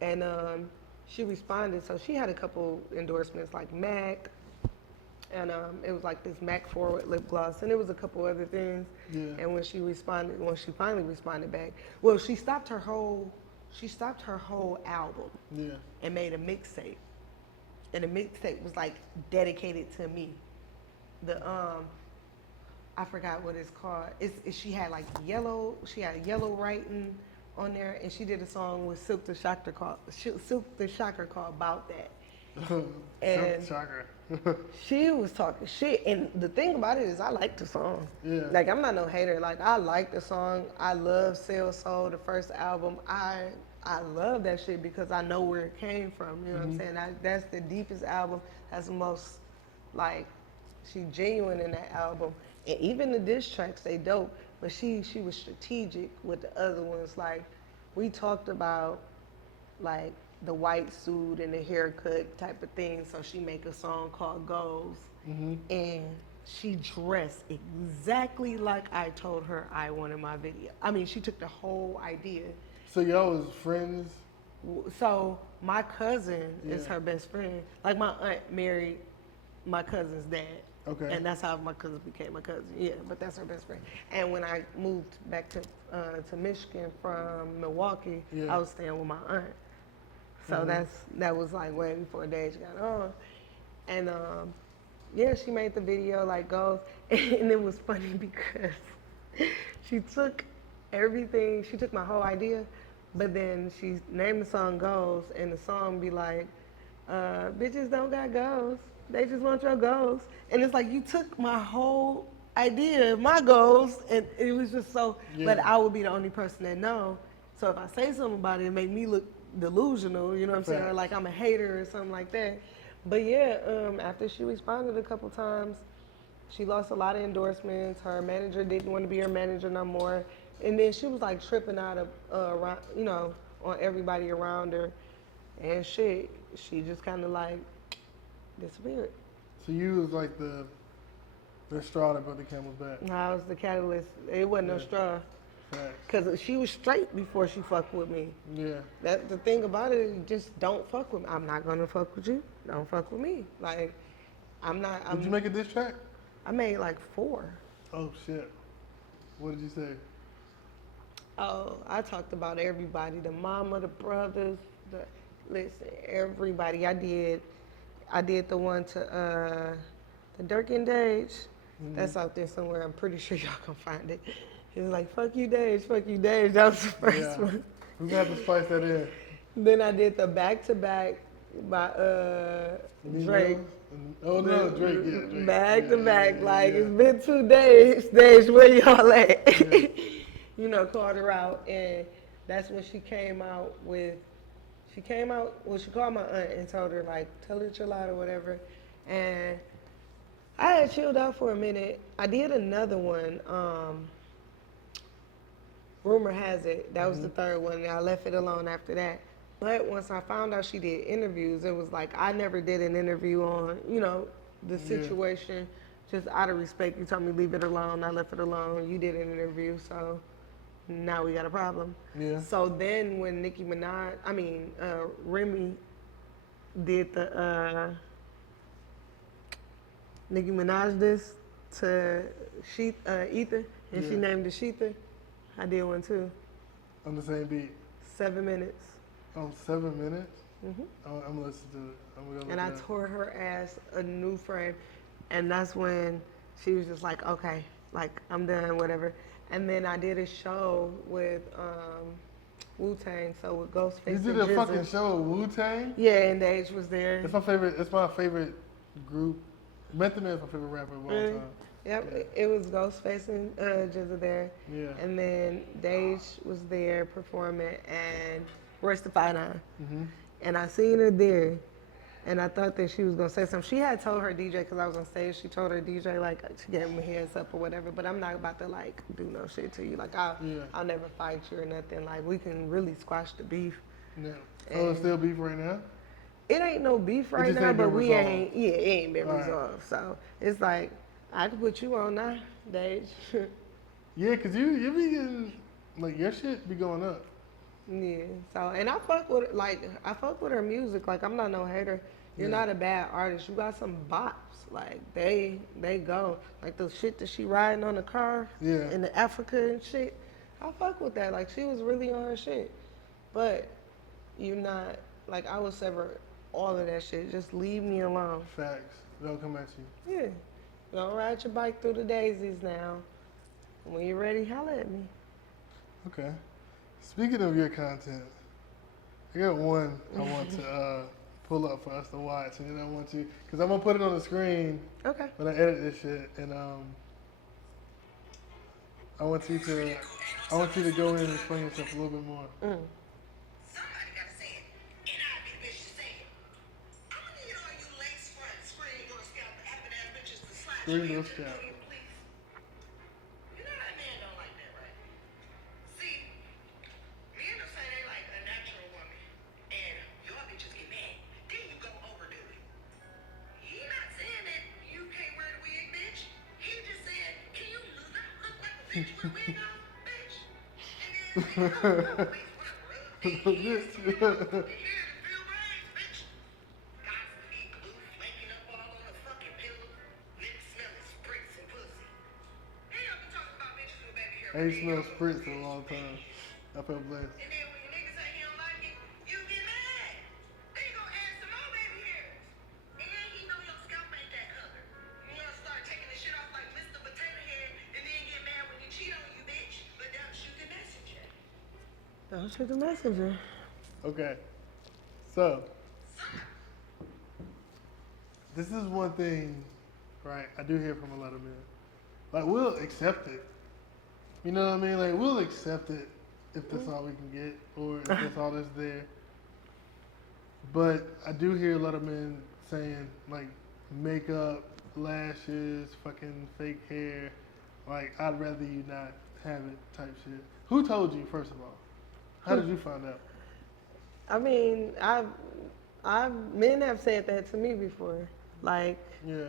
and she responded. So she had a couple endorsements like MAC and it was like this MAC Forward lip gloss and it was a couple other things. Yeah. And when she finally responded back, well, she stopped her whole album Yeah. and made a mixtape. And the mixtape was like dedicated to me. I forgot what it's called. She had like yellow. She had yellow writing on there, and she did a song with Silk the Shocker called "About That." And Shocker. she was talking shit, and the thing about it is, I like the song. Yeah. Like I'm not no hater. Like I like the song. I love Sell Soul, the first album. I love that shit because I know where it came from. You know what I'm saying? That's the deepest album. That's the most like she genuine in that album. And even the diss tracks, they dope. But she was strategic with the other ones. Like we talked about like the white suit and the haircut type of thing. So she make a song called Goals. And she dressed exactly like I told her I wanted my video. I mean, she took the whole idea. So y'all was friends? So my cousin is Yeah. her best friend. Like my aunt married my cousin's dad. Okay. And that's how my cousin became my cousin. Yeah, but that's her best friend. And when I moved back to Michigan from Milwaukee, Yeah. I was staying with my aunt. So that was like way before Dage got on. And yeah, she made the video like Goals. And it was funny because she took everything, she took my whole idea, but then she named the song Goals, and the song be like, bitches don't got goals, they just want your goals. And it's like, you took my whole idea, my goals, and it was just so, but I would be the only person that know. So if I say something about it, it make me look delusional, you know what I'm saying, or like I'm a hater or something like that. But yeah, after she responded a couple times, she lost a lot of endorsements. Her manager didn't want to be her manager no more. And then she was like tripping out of, you know, on everybody around her. And shit, she just kind of like disappeared. So you was like the straw that brought the camel's back. No, I was the catalyst. It wasn't no straw. Facts. Because she was straight before she fucked with me. Yeah. The thing about it, you just don't fuck with me. I'm not going to fuck with you. Don't fuck with me. Like, Did you make a diss track? I made like 4. Oh shit. What did you say? Oh, I talked about everybody, the mama, the brothers, listen, everybody. I did the one to the Dirk and Dage. That's out there somewhere. I'm pretty sure y'all can find it. It was like, fuck you, Dage, fuck you, Dage. That was the first one. We're gonna have to spice that in. Then I did the back-to-back by Drake. Oh no, Drake, yeah. Drake. Back to back, Yeah, like yeah. it's been 2 days. Dage, where y'all at? You know, called her out, and that's when she came out with. She called my aunt and told her like, tell her to chill out or whatever, and I had chilled out for a minute. I did another one. Rumor has it that was the 3rd one, and I left it alone after that. But once I found out she did interviews, it was like I never did an interview on, you know, the situation. Just out of respect, you told me leave it alone. I left it alone. You did an interview, so now we got a problem. Yeah. So then when Remy did the Nicki Minaj this to Ether, and she named it Sheetha, I did one too. On the same beat. 7 minutes. Oh, 7 minutes? Oh, I'm gonna listen to it. I'm gonna look And I it up. tore her ass a new frame. And that's when she was just like, okay, like I'm done, whatever. And then I did a show with Wu-Tang, so with Ghostface You and did a Jizza. fucking show with Wu-Tang? Yeah, and Dage was there. It's my favorite group. Method Man is my favorite rapper of all Really? time. Yep, it was Ghostface and Jizza there. Yeah. And then Dage was there performing, and Royce the 5'9". And I seen her there, and I thought that she was gonna say something. She had told her DJ, because I was on stage, she told her DJ, like, she gave him a heads up or whatever, but I'm not about to, like, do no shit to you. Like, I'll never fight you or nothing. Like, we can really squash the beef. Yeah. So it's still beef right now? It ain't no beef right just now, ain't but been we resolved. ain't, yeah, it ain't been All right. resolved. So it's like, I could put you on now, Dage. Yeah, cause you be getting, like, your shit be going up. Yeah. So, and I fuck with her music. Like, I'm not no hater. You're not a bad artist. You got some bops. Like, they go. Like, the shit that she riding on the car in the Africa and shit. I fuck with that. Like, she was really on her shit. But you're not, like, I would sever all of that shit. Just leave me alone. Facts. They'll come at you. Yeah. Go ride your bike through the daisies now. When you're ready, holla at me. Okay. Speaking of your content, I got one I want to pull up for us to watch, and then I want you, because I'm gonna put it on the screen Okay. when I edit this shit, and I want you to go in and explain yourself a little bit more. Somebody gotta say it, and I'll be the bitch to say it. I'm gonna need all you lace front, screen door scalp, having ass bitches to slide Screen you door into the scalp. podium, please. You know that man don't like that, right? See, men will say they like a natural woman, and your bitches get mad. Then you go overdo it. He not saying that you can't wear the wig, bitch. He just said, can you not look like a bitch with a wig on, bitch? And then say, oh, no, bitch, what a rug thing is. You hear the feel right, bitch? Got some heat glue flaking up all on the fucking pillow. Lips smelling spritz and pussy. He don't be talking about bitches with baby hair. I ain't smelled spritz in a long time. I felt blessed. And then when your nigga say he don't like it, you get mad. Then you gonna add some more baby hairs. And he know your scalp ain't that color. You wanna start taking the shit off like Mr. Potato Head and then get mad when he cheat on you, bitch. But don't shoot the messenger. Don't shoot the messenger. Okay. So, this is one thing, right, I do hear from a lot of men. Like, we'll accept it. You know what I mean? Like, we'll accept it if that's all we can get, or if that's all that's there. But I do hear a lot of men saying, like, makeup, lashes, fucking fake hair, like, I'd rather you not have it type shit. Who told you, first of all? How did you find out? I mean, men have said that to me before. Like, Yeah.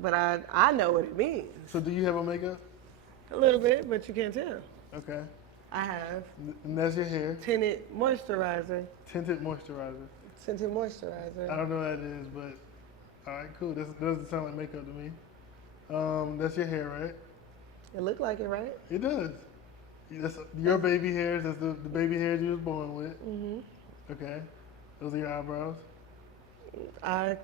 but I know what it means. So do you have a makeup? A little bit, but you can't tell. Okay. I have And that's your hair. tinted moisturizer. Tinted moisturizer. Tinted moisturizer. I don't know what that is, but all right, cool. That doesn't sound like makeup to me. That's your hair, right? It looked like it, right? It does. That's your baby hairs. That's the baby hairs you was born with. Mhm. Okay. Those are your eyebrows. I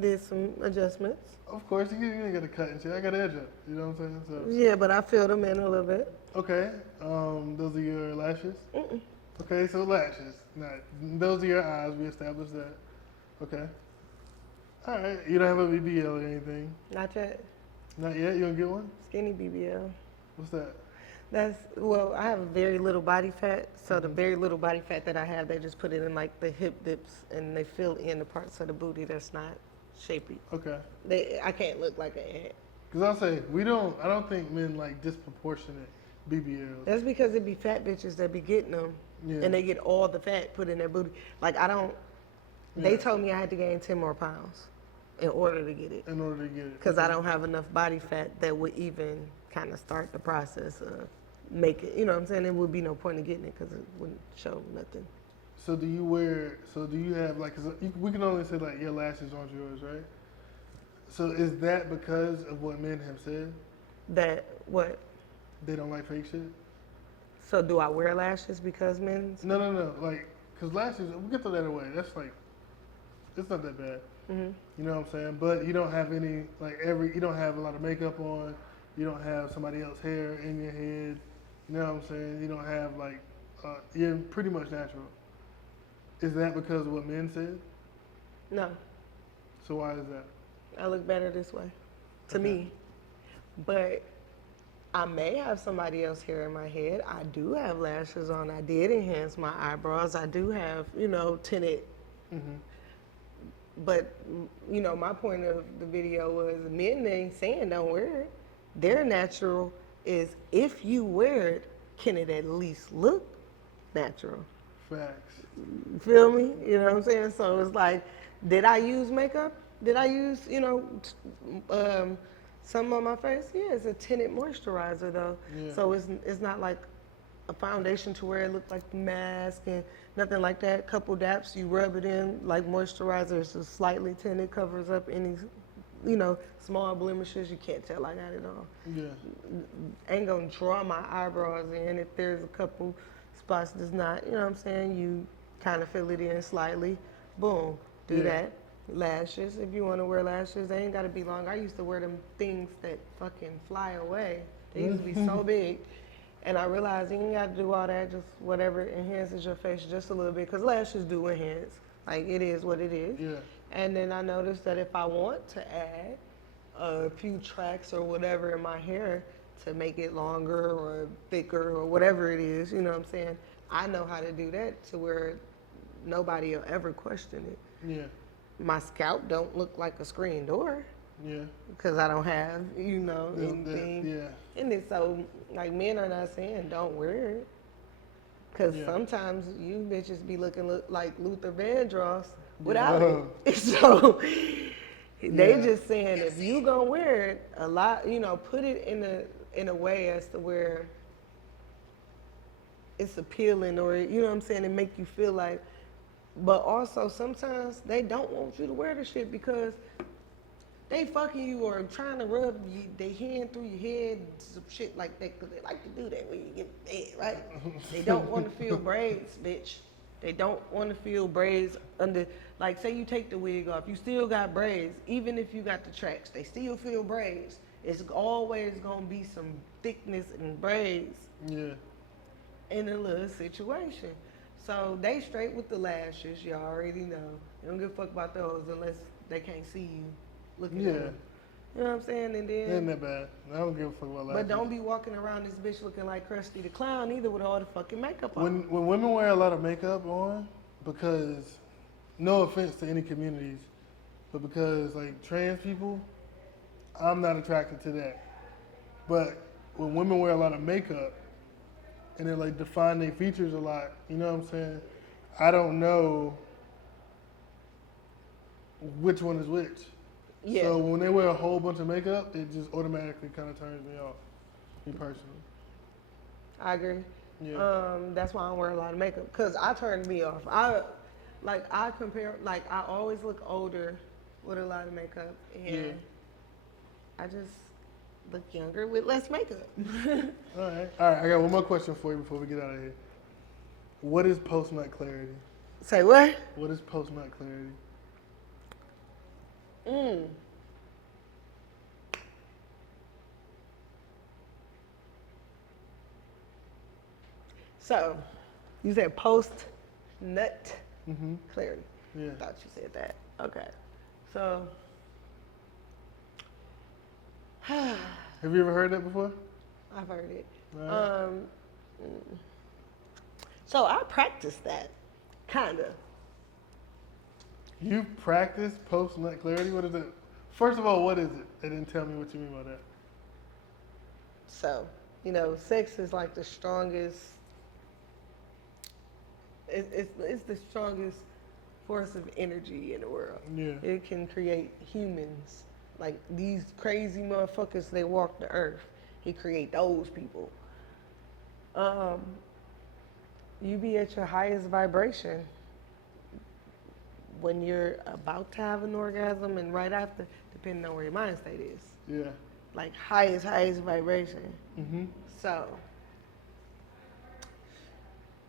did some adjustments. Of course, you ain't got to cut and shit. I got to edge up. You know what I'm saying? So, Yeah, but I filled them in a little bit. okay. Those are your lashes. Mm-mm. Okay, so lashes. Now, those are your eyes. We established that. Okay. All right. You don't have a BBL or anything. Not yet. Not yet. You gonna get one? Skinny BBL. What's that? Well, I have very little body fat, so the very little body fat that I have, they just put it in like the hip dips and they fill in the parts of the booty that's not shapy. Okay. I can't look like an ant. Because I'll say, I don't think men like disproportionate BBLs. That's because it be fat bitches that be getting them, Yeah. and they get all the fat put in their booty. Like they Yeah. told me I had to gain 10 more pounds in order to get it, In order to get it. because I don't have enough body fat that would even kind of start the process of make it. You know what I'm saying? There would be no point in getting it because it wouldn't show nothing. So do you have like, 'cause we can only say like your lashes aren't yours, right? So is that because of what men have said? That what? They don't like fake shit? So do I wear lashes because men's? No. Like, because lashes, we can throw that away. That's like, it's not that bad. Mm-hmm. You know what I'm saying? But you don't have any, you don't have a lot of makeup on. You don't have somebody else's hair in your head. You know what I'm saying? You don't have you're pretty much natural. Is that because of what men said? No, So why is that? I look better this way, to Okay. me. But I may have somebody else's hair in my head. I do have lashes on. I did enhance my eyebrows. I do have, tinted. Mm-hmm. But, my point of the video was men ain't saying don't wear it. Their natural is if you wear it, can it at least look natural? Facts. You feel me? You know what I'm saying? So it's like, did I use makeup? Did I use, something on my face? Yeah, it's a tinted moisturizer though. Yeah. So it's not like a foundation to where it looked like the mask and nothing like that. Couple daps, you rub it in like moisturizer. It's just slightly tinted, covers up any, small blemishes. You can't tell I got it on. Yeah. Ain't gonna draw my eyebrows in if there's a couple spots that's not, you know what I'm saying? You kind of fill it in slightly. Boom, do Yeah. that. Lashes, if you want to wear lashes, they ain't got to be long. I used to wear them things that fucking fly away. They used to be so big. And I realized you ain't got to do all that, just whatever enhances your face just a little bit, because lashes do enhance. Like, it is what it is. Yeah. And then I noticed that if I want to add a few tracks or whatever in my hair to make it longer or thicker or whatever it is, you know what I'm saying? I know how to do that to where nobody will ever question it. Yeah. My scalp don't look like a screen door Yeah. because I don't have, you know, anything. Yeah. And it's so, like, men are not saying don't wear it. Because Yeah. sometimes you bitches be looking like Luther Vandross without Yeah. it. So they Yeah. just saying if you gonna wear it, a lot, you know, put it in a way as to where it's appealing, or you know what I'm saying, and make you feel like. But also sometimes they don't want you to wear the shit because they fucking you or trying to rub their hand through your head, some shit like that, because they like to do that when you get in bed, right? They don't want to feel braids, bitch. They don't want to feel braids under, like, say you take the wig off, you still got braids, even if you got the tracks, they still feel braids. It's always gonna be some thickness and braids Yeah. in a little situation. So they straight with the lashes, you already know. They don't give a fuck about those unless they can't see you looking Yeah. at them. You know what I'm saying? And then, Ain't that bad. I don't give a fuck about lashes. but don't be walking around this bitch looking like Krusty the Clown either with all the fucking makeup on. When women wear a lot of makeup on, because, no offense to any communities, but because, like, trans people, I'm not attracted to that. But when women wear a lot of makeup and they, like, define their features a lot, you know what I'm saying? I don't know which one is which. Yeah. So when they wear a whole bunch of makeup, it just automatically kind of turns me off, me personally. I agree. Yeah. That's why I don't wear a lot of makeup, because I turned me off. I always look older with a lot of makeup, and Yeah. I just look younger with less makeup. All right. I got one more question for you before we get out of here. What is post-nut clarity? Say what? What is post-nut clarity? So, you said post-nut Mm-hmm. clarity. Yeah. I thought you said that. Okay. So, Have you ever heard that before? I've heard it. Right. So I practiced that, kinda. You practice post-nut clarity? What is it? First of all, what is it? They didn't tell me what you mean by that. So, you know, sex is like the strongest. It's the strongest force of energy in the world. Yeah. It can create humans. Like these crazy motherfuckers, they walk the earth. He create those people. You be at your highest vibration when you're about to have an orgasm and right after, depending on where your mind state is. Yeah. Like highest vibration. Mm-hmm. So,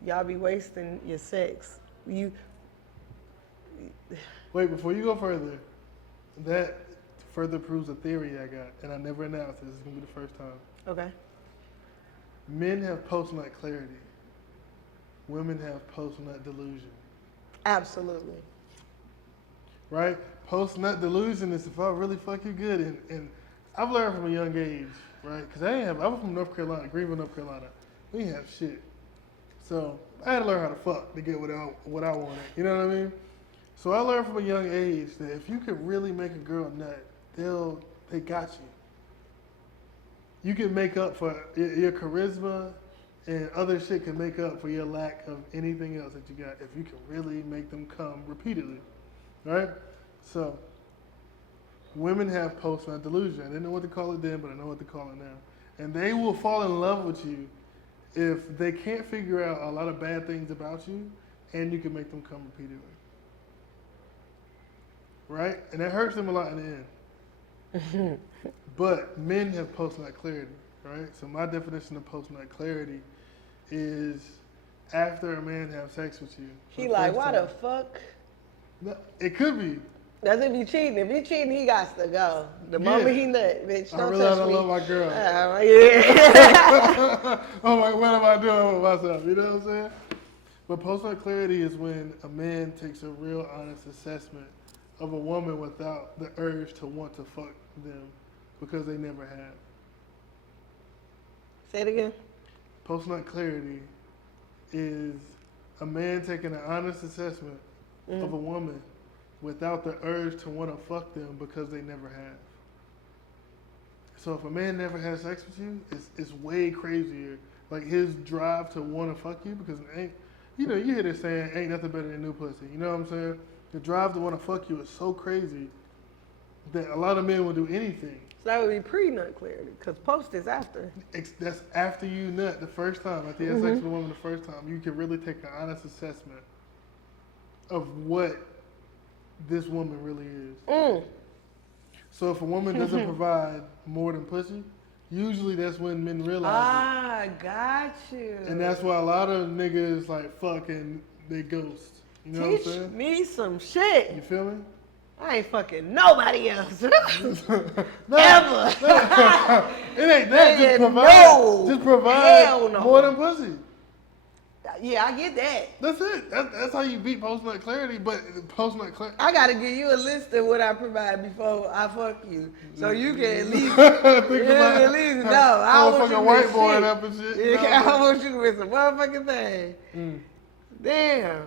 y'all be wasting your sex. Wait, before you go further, that further proves a theory I got, and I never announced this. This is going to be the first time. Okay. Men have post-nut clarity. Women have post-nut delusion. Absolutely. Right? Post-nut delusion is if I really fuck you good. And I've learned from a young age, right? Because I was from North Carolina, Greenville, North Carolina. We didn't have shit. So I had to learn how to fuck to get what I wanted. You know what I mean? So I learned from a young age that if you could really make a girl nut, they got you. You can make up for your charisma, and other shit can make up for your lack of anything else that you got if you can really make them come repeatedly, right? So women have post-nut delusion. I didn't know what to call it then, but I know what to call it now. And they will fall in love with you if they can't figure out a lot of bad things about you, and you can make them come repeatedly. Right? And that hurts them a lot in the end. But men have post-nut clarity, right? So my definition of post-nut clarity is after a man have sex with you. He like, why the fuck? No, it could be. That's if he cheating. If he cheating, he got to go. The moment he nut, bitch, I don't realize touch I me. love my girl. Yeah. I'm like, what am I doing with myself? You know what I'm saying? But post-nut clarity is when a man takes a real honest assessment of a woman without the urge to want to fuck them because they never have. Say it again. Post-nut clarity is a man taking an honest assessment of a woman without the urge to want to fuck them because they never have. So if a man never has sex with you, it's way crazier. Like his drive to want to fuck you because it ain't, you know, you hear this saying, ain't nothing better than new pussy. You know what I'm saying? The drive to want to fuck you is so crazy that a lot of men will do anything. So that would be pre-nut clarity, because post is after. That's after you nut the first time, after you have sex with a woman the first time. You can really take an honest assessment of what this woman really is. So if a woman doesn't provide more than pussy, usually that's when men realize it. Got you. And that's why a lot of niggas like fucking they ghost. You know what I'm Teach saying? me some shit. You feel me? I ain't fucking nobody else. No, Ever. it ain't that. Nigga, Just provide. no. Just provide Hell no. more than pussy. Yeah, I get that. That's it. That's how you beat post-nut clarity. But post-nut clarity. I gotta give you a list of what I provide before I fuck you, so you can at least, Think about at least know. I don't want you fucking to miss whiteboard shit. up and shit. You know Yeah, I what don't want you to miss a motherfucking thing. Damn,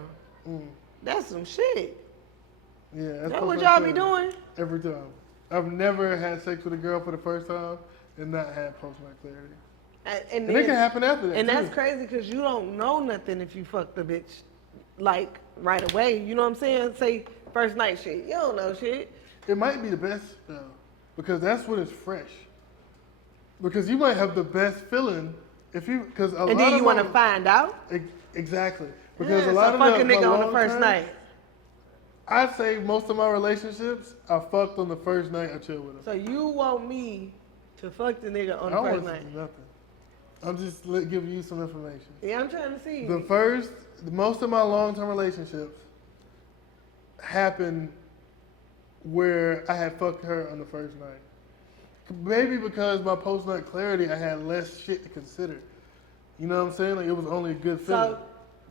that's some shit. Yeah, that's That what post-nut y'all be clarity. doing? Every time. I've never had sex with a girl for the first time and not had post-nut clarity. And And it can happen after that, And too. that's crazy because you don't know nothing if you fuck the bitch like right away. You know what I'm saying? Say first night shit. You don't know shit. It might be the best though, because that's when it's fresh. Because you might have the best feeling if you, because a lot And then of you want to find out. Exactly. Because Yeah, a lot so of fuck a my nigga on the long first term, night. I'd say most of my relationships I fucked on the first night I chilled with them. So you want me to fuck the nigga on I the don't first want night? to do nothing. I'm just giving you some information. Yeah, I'm trying to see. Most of my long-term relationships happened where I had fucked her on the first night. Maybe because my post-nut clarity, I had less shit to consider. You know what I'm saying? Like it was only a good feeling. So,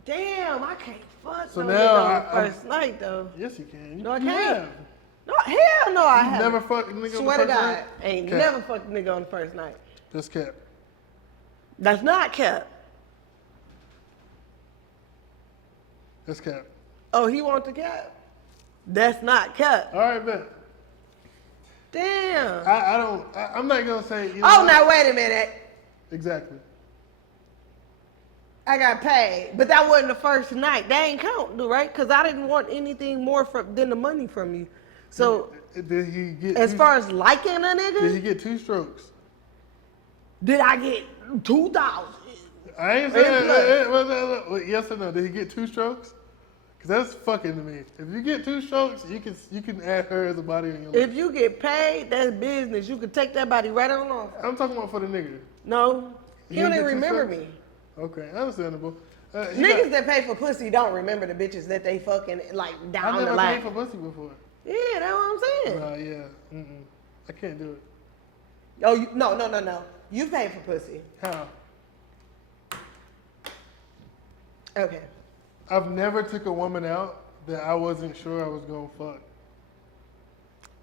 damn, I can't fuck So no now nigga on the I'm- first night though. Yes, you can. No, I You can't. have. No, hell no, I You haven't. never fucked a nigga on the Swear first to God, night? ain't Cap. never fucked a nigga on the first night. That's cap. That's not cap. That's cap. Oh, he want the cap? That's not cap. All right, bet. Damn. I'm not gonna say. You know Oh, what? now wait a minute. Exactly. I got paid, but that wasn't the first night. That ain't count, right? Because I didn't want anything more than the money from you. So, Did he get? as far as liking a did he nigga, get 2 strokes? did I get 2,000? I ain't Hey, saying. Wait, yes or no? Did he get 2 strokes? Cause that's fucking to me. If you get 2 strokes, you can add her as a body on your list. If you get paid, that's business. You can take that body right on off. I'm talking about for the nigga. No, he You don't get even 2 remember strokes? me. Okay, understandable. Niggas that pay for pussy don't remember the bitches that they fucking like I down the never line. paid for pussy before. Yeah, that's what I'm saying. Nah, yeah. I can't do it. Oh, no. You pay for pussy. How? Okay. I've never took a woman out that I wasn't sure I was gonna fuck.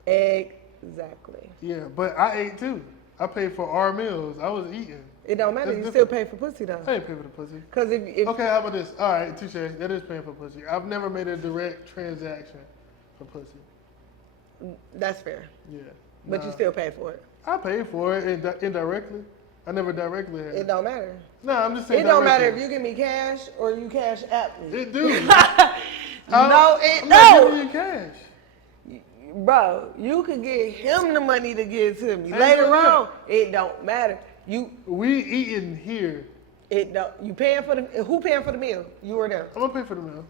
Exactly. Yeah, but I ate too. I paid for our meals. I was eating. It don't matter. That's You still different. pay for pussy though. I ain't pay for the pussy. Cause if Okay, how about this? All right, touche. That is paying for pussy. I've never made a direct transaction for pussy. that's fair, Yeah. but you Nah. still pay for it. I paid for it indirectly. I never directly had It it. don't matter. No, I'm just saying. It don't matter if directly. you give me cash or you cash app me. It do. No, it I'm not giving no. you cash. Bro, you could get him the money to give to me. I Later know that. on, it don't matter. We eating here. It don't. You paying for the? Who paying for the meal? You or them? I'm gonna pay for the meal.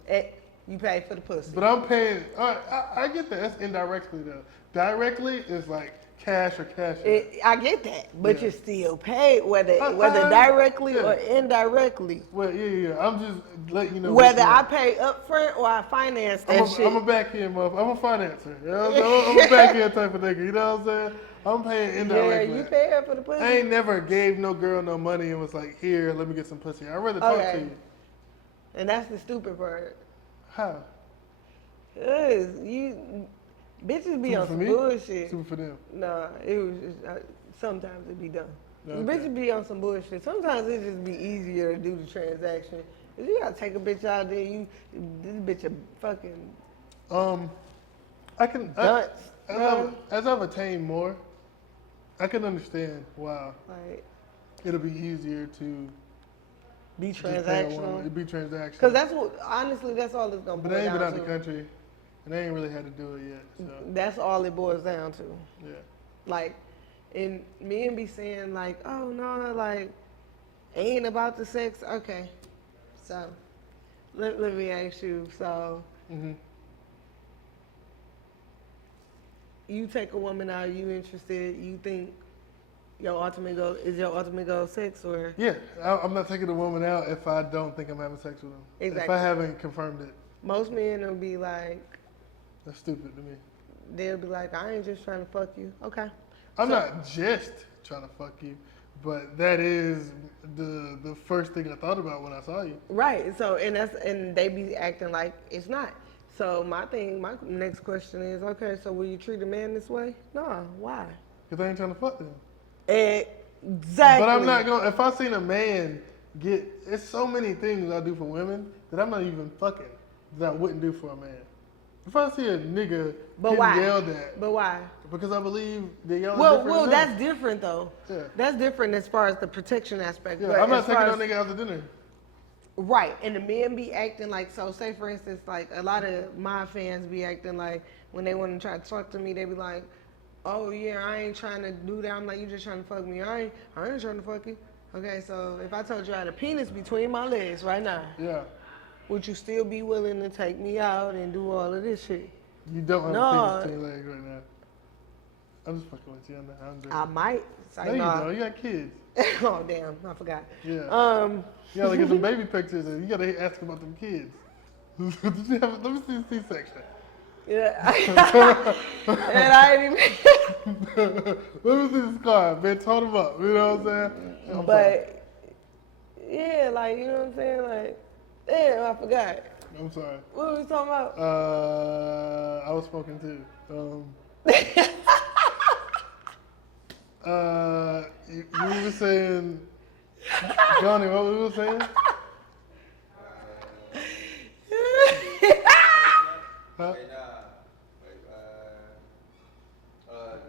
You pay for the pussy. But I'm paying. I get that. That's indirectly though. Directly is like cash or cash out. I get that, but Yeah. you're still paid, whether I- directly yeah. or indirectly. Well, yeah. I'm just letting you know. Whether which I one. pay upfront or I finance that shit. I'm a backhand motherfucker. I'm a financer. You know what I'm saying? I'm a backhand type of nigga. You know what I'm saying? I'm paying yeah, indirectly. you pay her for the pussy. I ain't never gave no girl no money and was like, here, let me get some pussy. I'd rather talk to you. And that's the stupid part. How? Cause bitches be Stupid on for some me? bullshit. Stupid for them. Nah, it was just, sometimes it be dumb. Okay. Bitches be on some bullshit. Sometimes it just be easier to do the transaction. If you gotta take a bitch out there, this bitch a fucking I can dunce. as I've attained more, I can understand why Like, it'll be easier to be just pay a transactional. woman. It'd be transactional. Cause that's what, honestly, that's all it's gonna But boil they ain't been down out the to. country, and they ain't really had to do it yet. So That's all it boils down to. yeah. Like, and men be saying like, oh no, like, ain't about the sex. Okay, so let me ask you. So hmm you take a woman out, you interested? You think your ultimate goal is sex or? Yeah, I'm not taking a woman out if I don't think I'm having sex with them. If Exactly. I haven't confirmed it, Most men will be like, that's stupid to me. they'll be like, I ain't just trying to fuck you. Okay. I'm So- not just trying to fuck you, but that is the first thing I thought about when I saw you. Right. So and they be acting like it's not. So my next question is, okay, so will you treat a man this way? No. Why? Because I ain't trying to fuck them. Exactly. But I'm not going to, if I seen a man it's so many things I do for women that I'm not even fucking that I wouldn't do for a man. If I see a nigga But getting why? yelled at, But why? because I believe they yell at Well, different men. that's different though. Yeah. That's different as far as the protection aspect. Yeah, But I'm not as taking far no as- nigga out to dinner. Right, and the men be acting like, so say for instance, like a lot of my fans be acting like when they want to try to talk to me, they be like, oh yeah, I ain't trying to do that. I'm like, you just trying to fuck me. I ain't trying to fuck you. Okay, so if I told you I had a penis between my legs right now, Yeah. would you still be willing to take me out and do all of this shit? You don't have No. a penis between your legs right now. I'm just fucking with you. I'm joking. I might. Say No, you nah. don't. You got kids. Oh damn, I forgot. Yeah. You gotta get some baby pictures and you gotta ask about them kids. Did you have, let me see the C-section. Yeah. And I ain't even. Let me see the scar. Man, tone him up. You know what I'm saying? I'm sorry. But yeah, like, you know what I'm saying? Like, damn, I forgot. I'm sorry. What were we talking about? I was smoking too. You were saying, Johnny, what were you saying? Huh?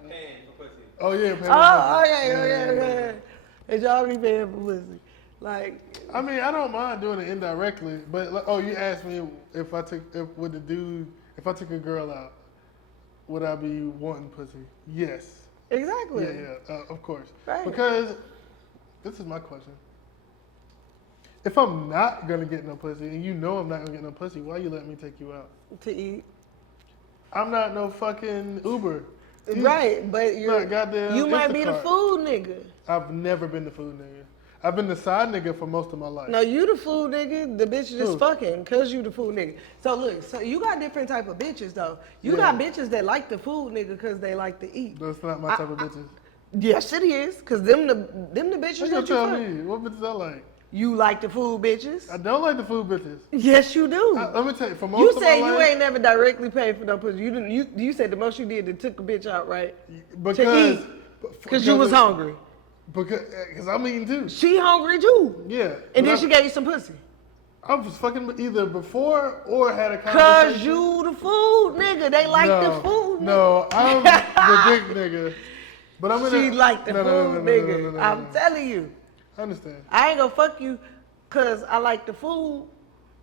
Paying for pussy. Oh yeah, pay Oh, okay. And y'all be paying for pussy. Like, I mean, I don't mind doing it indirectly, but like, you asked me if I took a girl out, would I be wanting pussy? Yes. exactly. Yeah, of course. Right. Because this is my question. If I'm not gonna get no pussy, and you know I'm not gonna get no pussy, why you let me take you out? To eat. I'm not no fucking Uber. Right, but not goddamn you might be the Instacart. food nigga. I've never been the food nigga. I've been the side nigga for most of my life. No, you the food nigga. The bitch just Who? fucking cause you the food nigga. So look, so you got different type of bitches though. You Yeah. got bitches that like the food nigga cause they like to eat. That's not my type of bitches. Yes, it is. Cause them the bitches You that gonna you tell fuck. me what bitches I like? You like the food bitches. I don't like the food bitches. Yes, you do. Let me tell you, for most You of say my you life, ain't never directly paid for no pussy. You didn't. You said the most you did is took a bitch out, right? because eat. Cause you was hungry. Because I'm eating too. She hungry too. Yeah. And but then she gave you some pussy. I was fucking either before or had a Cause conversation. you the food nigga. They like the food nigga. No, I'm the dick nigga. But I'm in She a, like the no, food no, no, no, nigga. no, no, no, no, I'm no. telling you. I understand. I ain't gonna fuck you cause I like the food.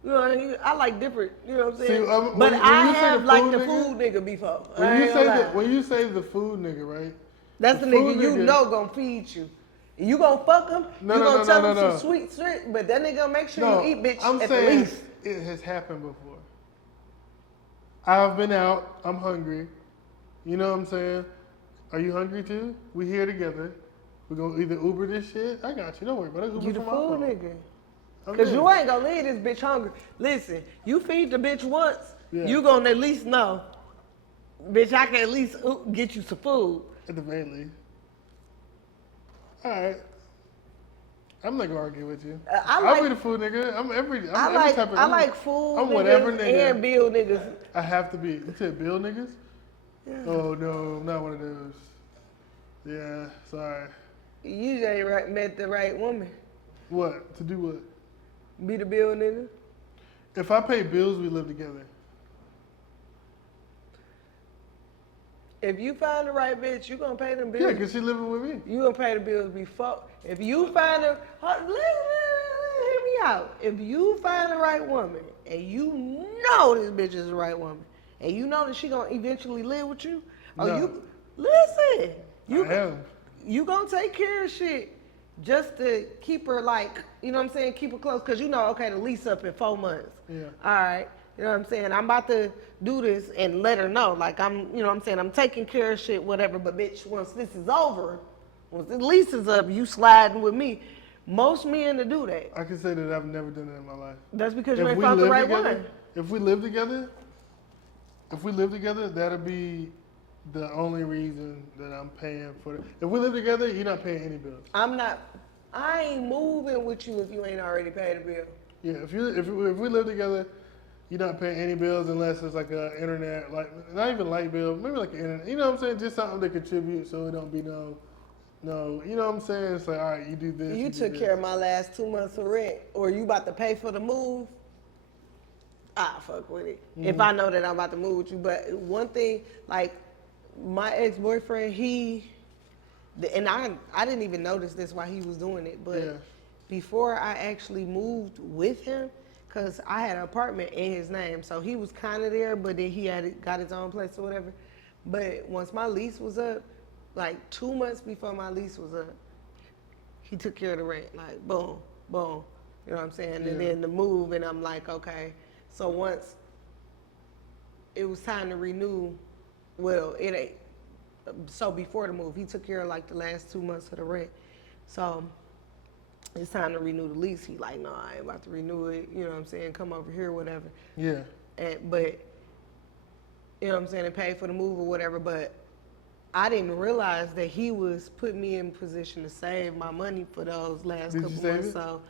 You know what I mean? I like different, you know what I'm saying? See, but when I you say have the liked food the nigga- food nigga before. I When you ain't say gonna lie. when you say the food nigga, right? That's the food nigga you know gonna feed you. You gonna fuck him, No, you no, gonna no, tell no, him no, some sweet shit, but that nigga gonna make sure No, you eat, bitch, I'm at saying the least. it has happened before. I've been out. I'm hungry. You know what I'm saying? Are you hungry too? We here together. We're gonna either Uber this shit. I got you. Don't worry about it. Uber You the from my fool phone. nigga. I'm Cause good. you ain't gonna leave this bitch hungry. Listen, you feed the bitch once, Yeah. you gonna at least know. Bitch, I can at least get you some food. At the very least. All right. I'm not gonna argue with you. I I'll like- be the food nigga. I'm every I type of. I like food I'm niggas whatever nigga. and bill niggas. I have to be. You said Bill niggas? Yeah. Oh no, I'm not one of those. Yeah, sorry. You just ain't met the right woman. What? To do what? Be the bill nigga. If I pay bills, we live together. If you find the right bitch, you gonna pay them bills. Yeah, cause she living with me. You gonna pay the bills before. If you find a, hear me out. If you find the right woman and you know this bitch is the right woman and you know that she gonna eventually live with you, or No. you listen, I am. you gonna take care of shit just to keep her like, you know what I'm saying, keep her close, cause you know, okay, the lease up in 4 months. Yeah. All right. You know what I'm saying? I'm about to do this and let her know. Like, I'm, you know what I'm saying? I'm taking care of shit, whatever. But, bitch, once this is over, once the lease is up, you sliding with me. Most men to do that. I can say that I've never done that in my life. That's because you If ain't we found the live right together, one. if we live together, that'll be the only reason that I'm paying for it. If we live together, you're not paying any bills. I ain't moving with you if you ain't already paid a bill. Yeah, if we live together, you're not paying any bills unless it's like a internet, like not even light bill, maybe like an internet. You know what I'm saying? Just something to contribute, so it don't be no. You know what I'm saying? It's like, all right, you do this. You do took this. care of my last 2 months of rent, or you about to pay for the move, I'll fuck with it. Mm-hmm. If I know that I'm about to move with you. But one thing, like, my ex-boyfriend, and I didn't even notice this while he was doing it, but Yeah. before I actually moved with him, because I had an apartment in his name, so he was kind of there, but then he got his own place or whatever. But once my lease was up, like 2 months before my lease was up, he took care of the rent, like boom, boom, you know what I'm saying? Yeah. And then the move, and I'm like, okay. So once it was time to renew, well, it ain't. So before the move, he took care of like the last 2 months of the rent. So it's time to renew the lease. He like, no, I ain't about to renew it. You know what I'm saying? Come over here, whatever. Yeah. But you know what I'm saying? And pay for the move or whatever. But I didn't realize that he was putting me in position to save my money for those last Did you couple save months. it? So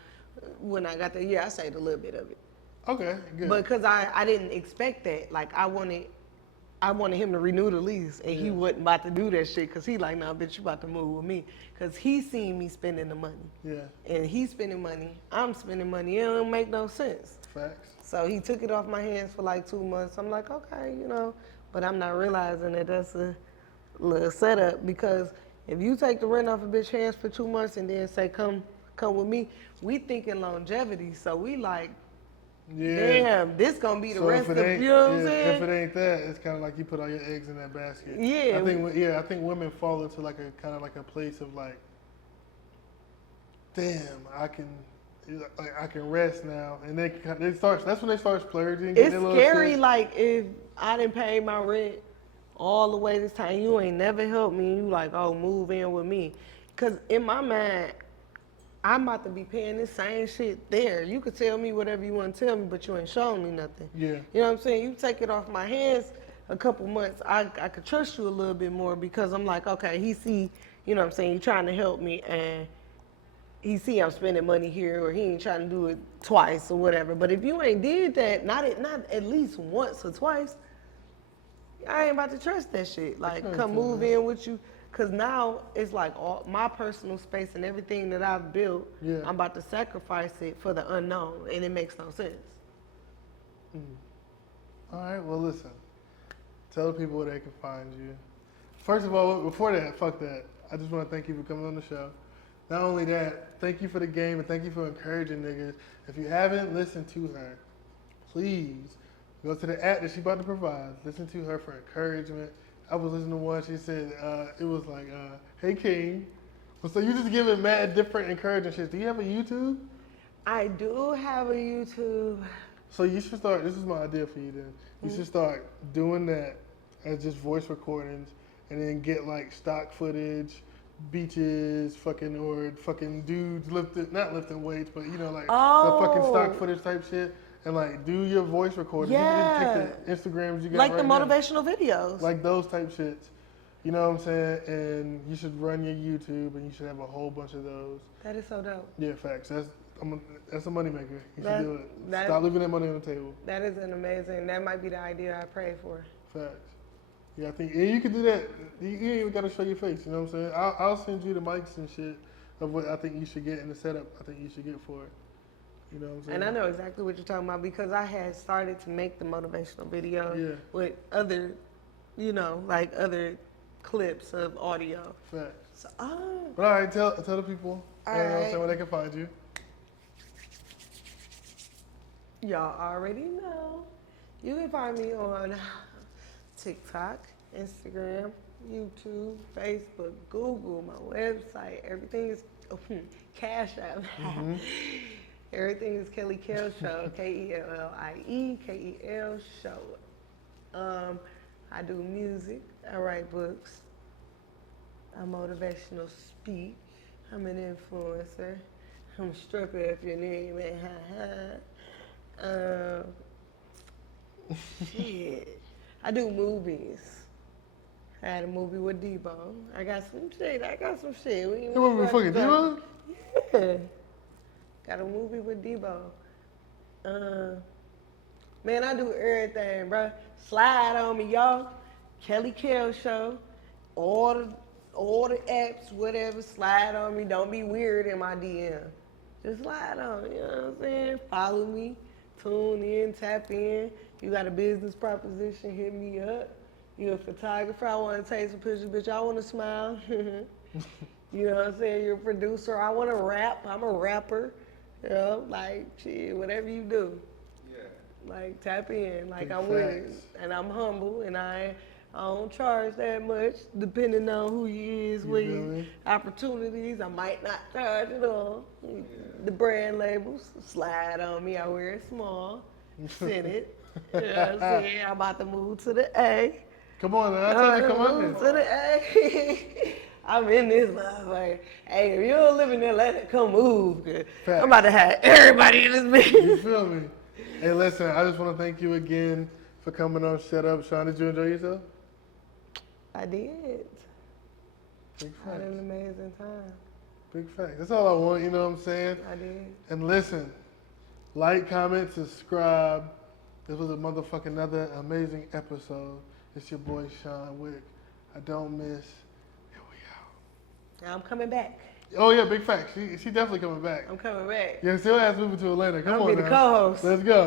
when I got there, yeah, I saved a little bit of it. Okay, good. But because I didn't expect that. Like, I wanted him to renew the lease, and he wasn't about to do that shit because he like, nah, bitch, you about to move with me. Because he seen me spending the money. Yeah. And he's spending money, I'm spending money. It don't make no sense. Facts. So he took it off my hands for like 2 months. I'm like, okay, you know. But I'm not realizing that that's a little setup, because if you take the rent off a bitch hands for 2 months and then say, come with me, we thinking longevity. So we like, Yeah. damn, this gonna be the So rest if of, it ain't, you know what I'm yeah, saying? if it ain't that, it's kind of like you put all your eggs in that basket. Yeah. I think women fall into like a kind of like a place of like, damn, I can rest now, and that's when they start splurging. It's getting a little scary, shit. like, if I didn't pay my rent all the way this time, you ain't never helped me, you like, oh, move in with me. Because in my mind, I'm about to be paying this same shit there. You could tell me whatever you want to tell me, but you ain't showing me nothing. Yeah. You know what I'm saying? You take it off my hands a couple months, I could trust you a little bit more, because I'm like, okay, he see, you know what I'm saying, you trying to help me, and he see I'm spending money here, or he ain't trying to do it twice or whatever. But if you ain't did that, not at least once or twice, I ain't about to trust that shit. Like, come move in with you. Because now it's like all my personal space and everything that I've built, Yeah. I'm about to sacrifice it for the unknown, and it makes no sense. All right, well, listen. Tell the people where they can find you. First of all, before that, fuck that. I just want to thank you for coming on the show. Not only that, thank you for the game, and thank you for encouraging niggas. If you haven't listened to her, please go to the app that she about to provide. Listen to her for encouragement. I was listening to one, she said, it was like, hey, King. So you just giving mad different encouraging shit. Do you have a YouTube? I do have a YouTube. So you should start, this is my idea for you then. You should start doing that as just voice recordings and then get like stock footage, beaches, fucking dudes not lifting weights, but you know, like the fucking stock footage type shit, and like do your voice recording. Yeah. You can take the Instagrams you got Like right the now. motivational videos. Like those type shits. You know what I'm saying? And you should run your YouTube, and you should have a whole bunch of those. That is so dope. Yeah, facts. That's a moneymaker. You That- should do it. that- Stop leaving that money on the table. That is an amazing. That might be the idea I pray for. Facts. Yeah, I think and you can do that. You ain't even gotta show your face. You know what I'm saying? I'll send you the mics and shit of what I think you should get and the setup I think you should get for it. You know what I'm saying? And I know exactly what you're talking about because I had started to make the motivational video Yeah. with other, like other clips of audio. Facts. So, But all right, tell the people. All you know what I'm right. saying, where they can find you. y'all already know. You can find me on TikTok, Instagram, YouTube, Facebook, Google, my website. Everything is Cash App. Everything is Kelly Kell Show, KELLIE, KEL Show. I do music, I write books, I motivational speak, I'm an influencer, I'm a stripper if your name ain't shit. I do movies. I had a movie with Debo. I got some shit. We ain't You movie with fucking Debo? Yeah. Got a movie with Debo. Man, I do everything, bro. Slide on me, y'all. Kelly Kell Show. All the apps, whatever. Slide on me. Don't be weird in my DM. Just slide on me. You know what I'm saying? Follow me. Tune in. Tap in. You got a business proposition? Hit me up. You a photographer? I want to take some pictures, bitch. I want to smile. You know what I'm saying? You're a producer. I want to rap. I'm a rapper. You know, like, shit, whatever you do. Yeah. Like, tap in. Like, Big I'm with it. facts. And I'm humble, and I don't charge that much, depending on who you is, You with feel your me? opportunities. I might not charge at all. The brand labels, slide on me. I wear it small. Send it. You know what I'm saying? I'm about to move to the A. Come on, man. I told you to come up Move to here. the A. I'm in this motherfucker. Hey, if you don't live in Atlanta, come move. 'Cause Facts. I'm about to have everybody in this bitch. You feel me? Hey, listen, I just want to thank you again for coming on Shut Up. Sean, did you enjoy yourself? I did. Big I had an facts. amazing time. Big facts. That's all I want, you know what I'm saying? I did. And listen, like, comment, subscribe. This was another amazing episode. It's your boy Sean Wick. I don't miss. Here we I'm coming back. out. Oh yeah, big facts. She definitely coming back. I'm coming back. Yeah, still has moving to Atlanta. Come I'll on be now. the co-host. Let's go.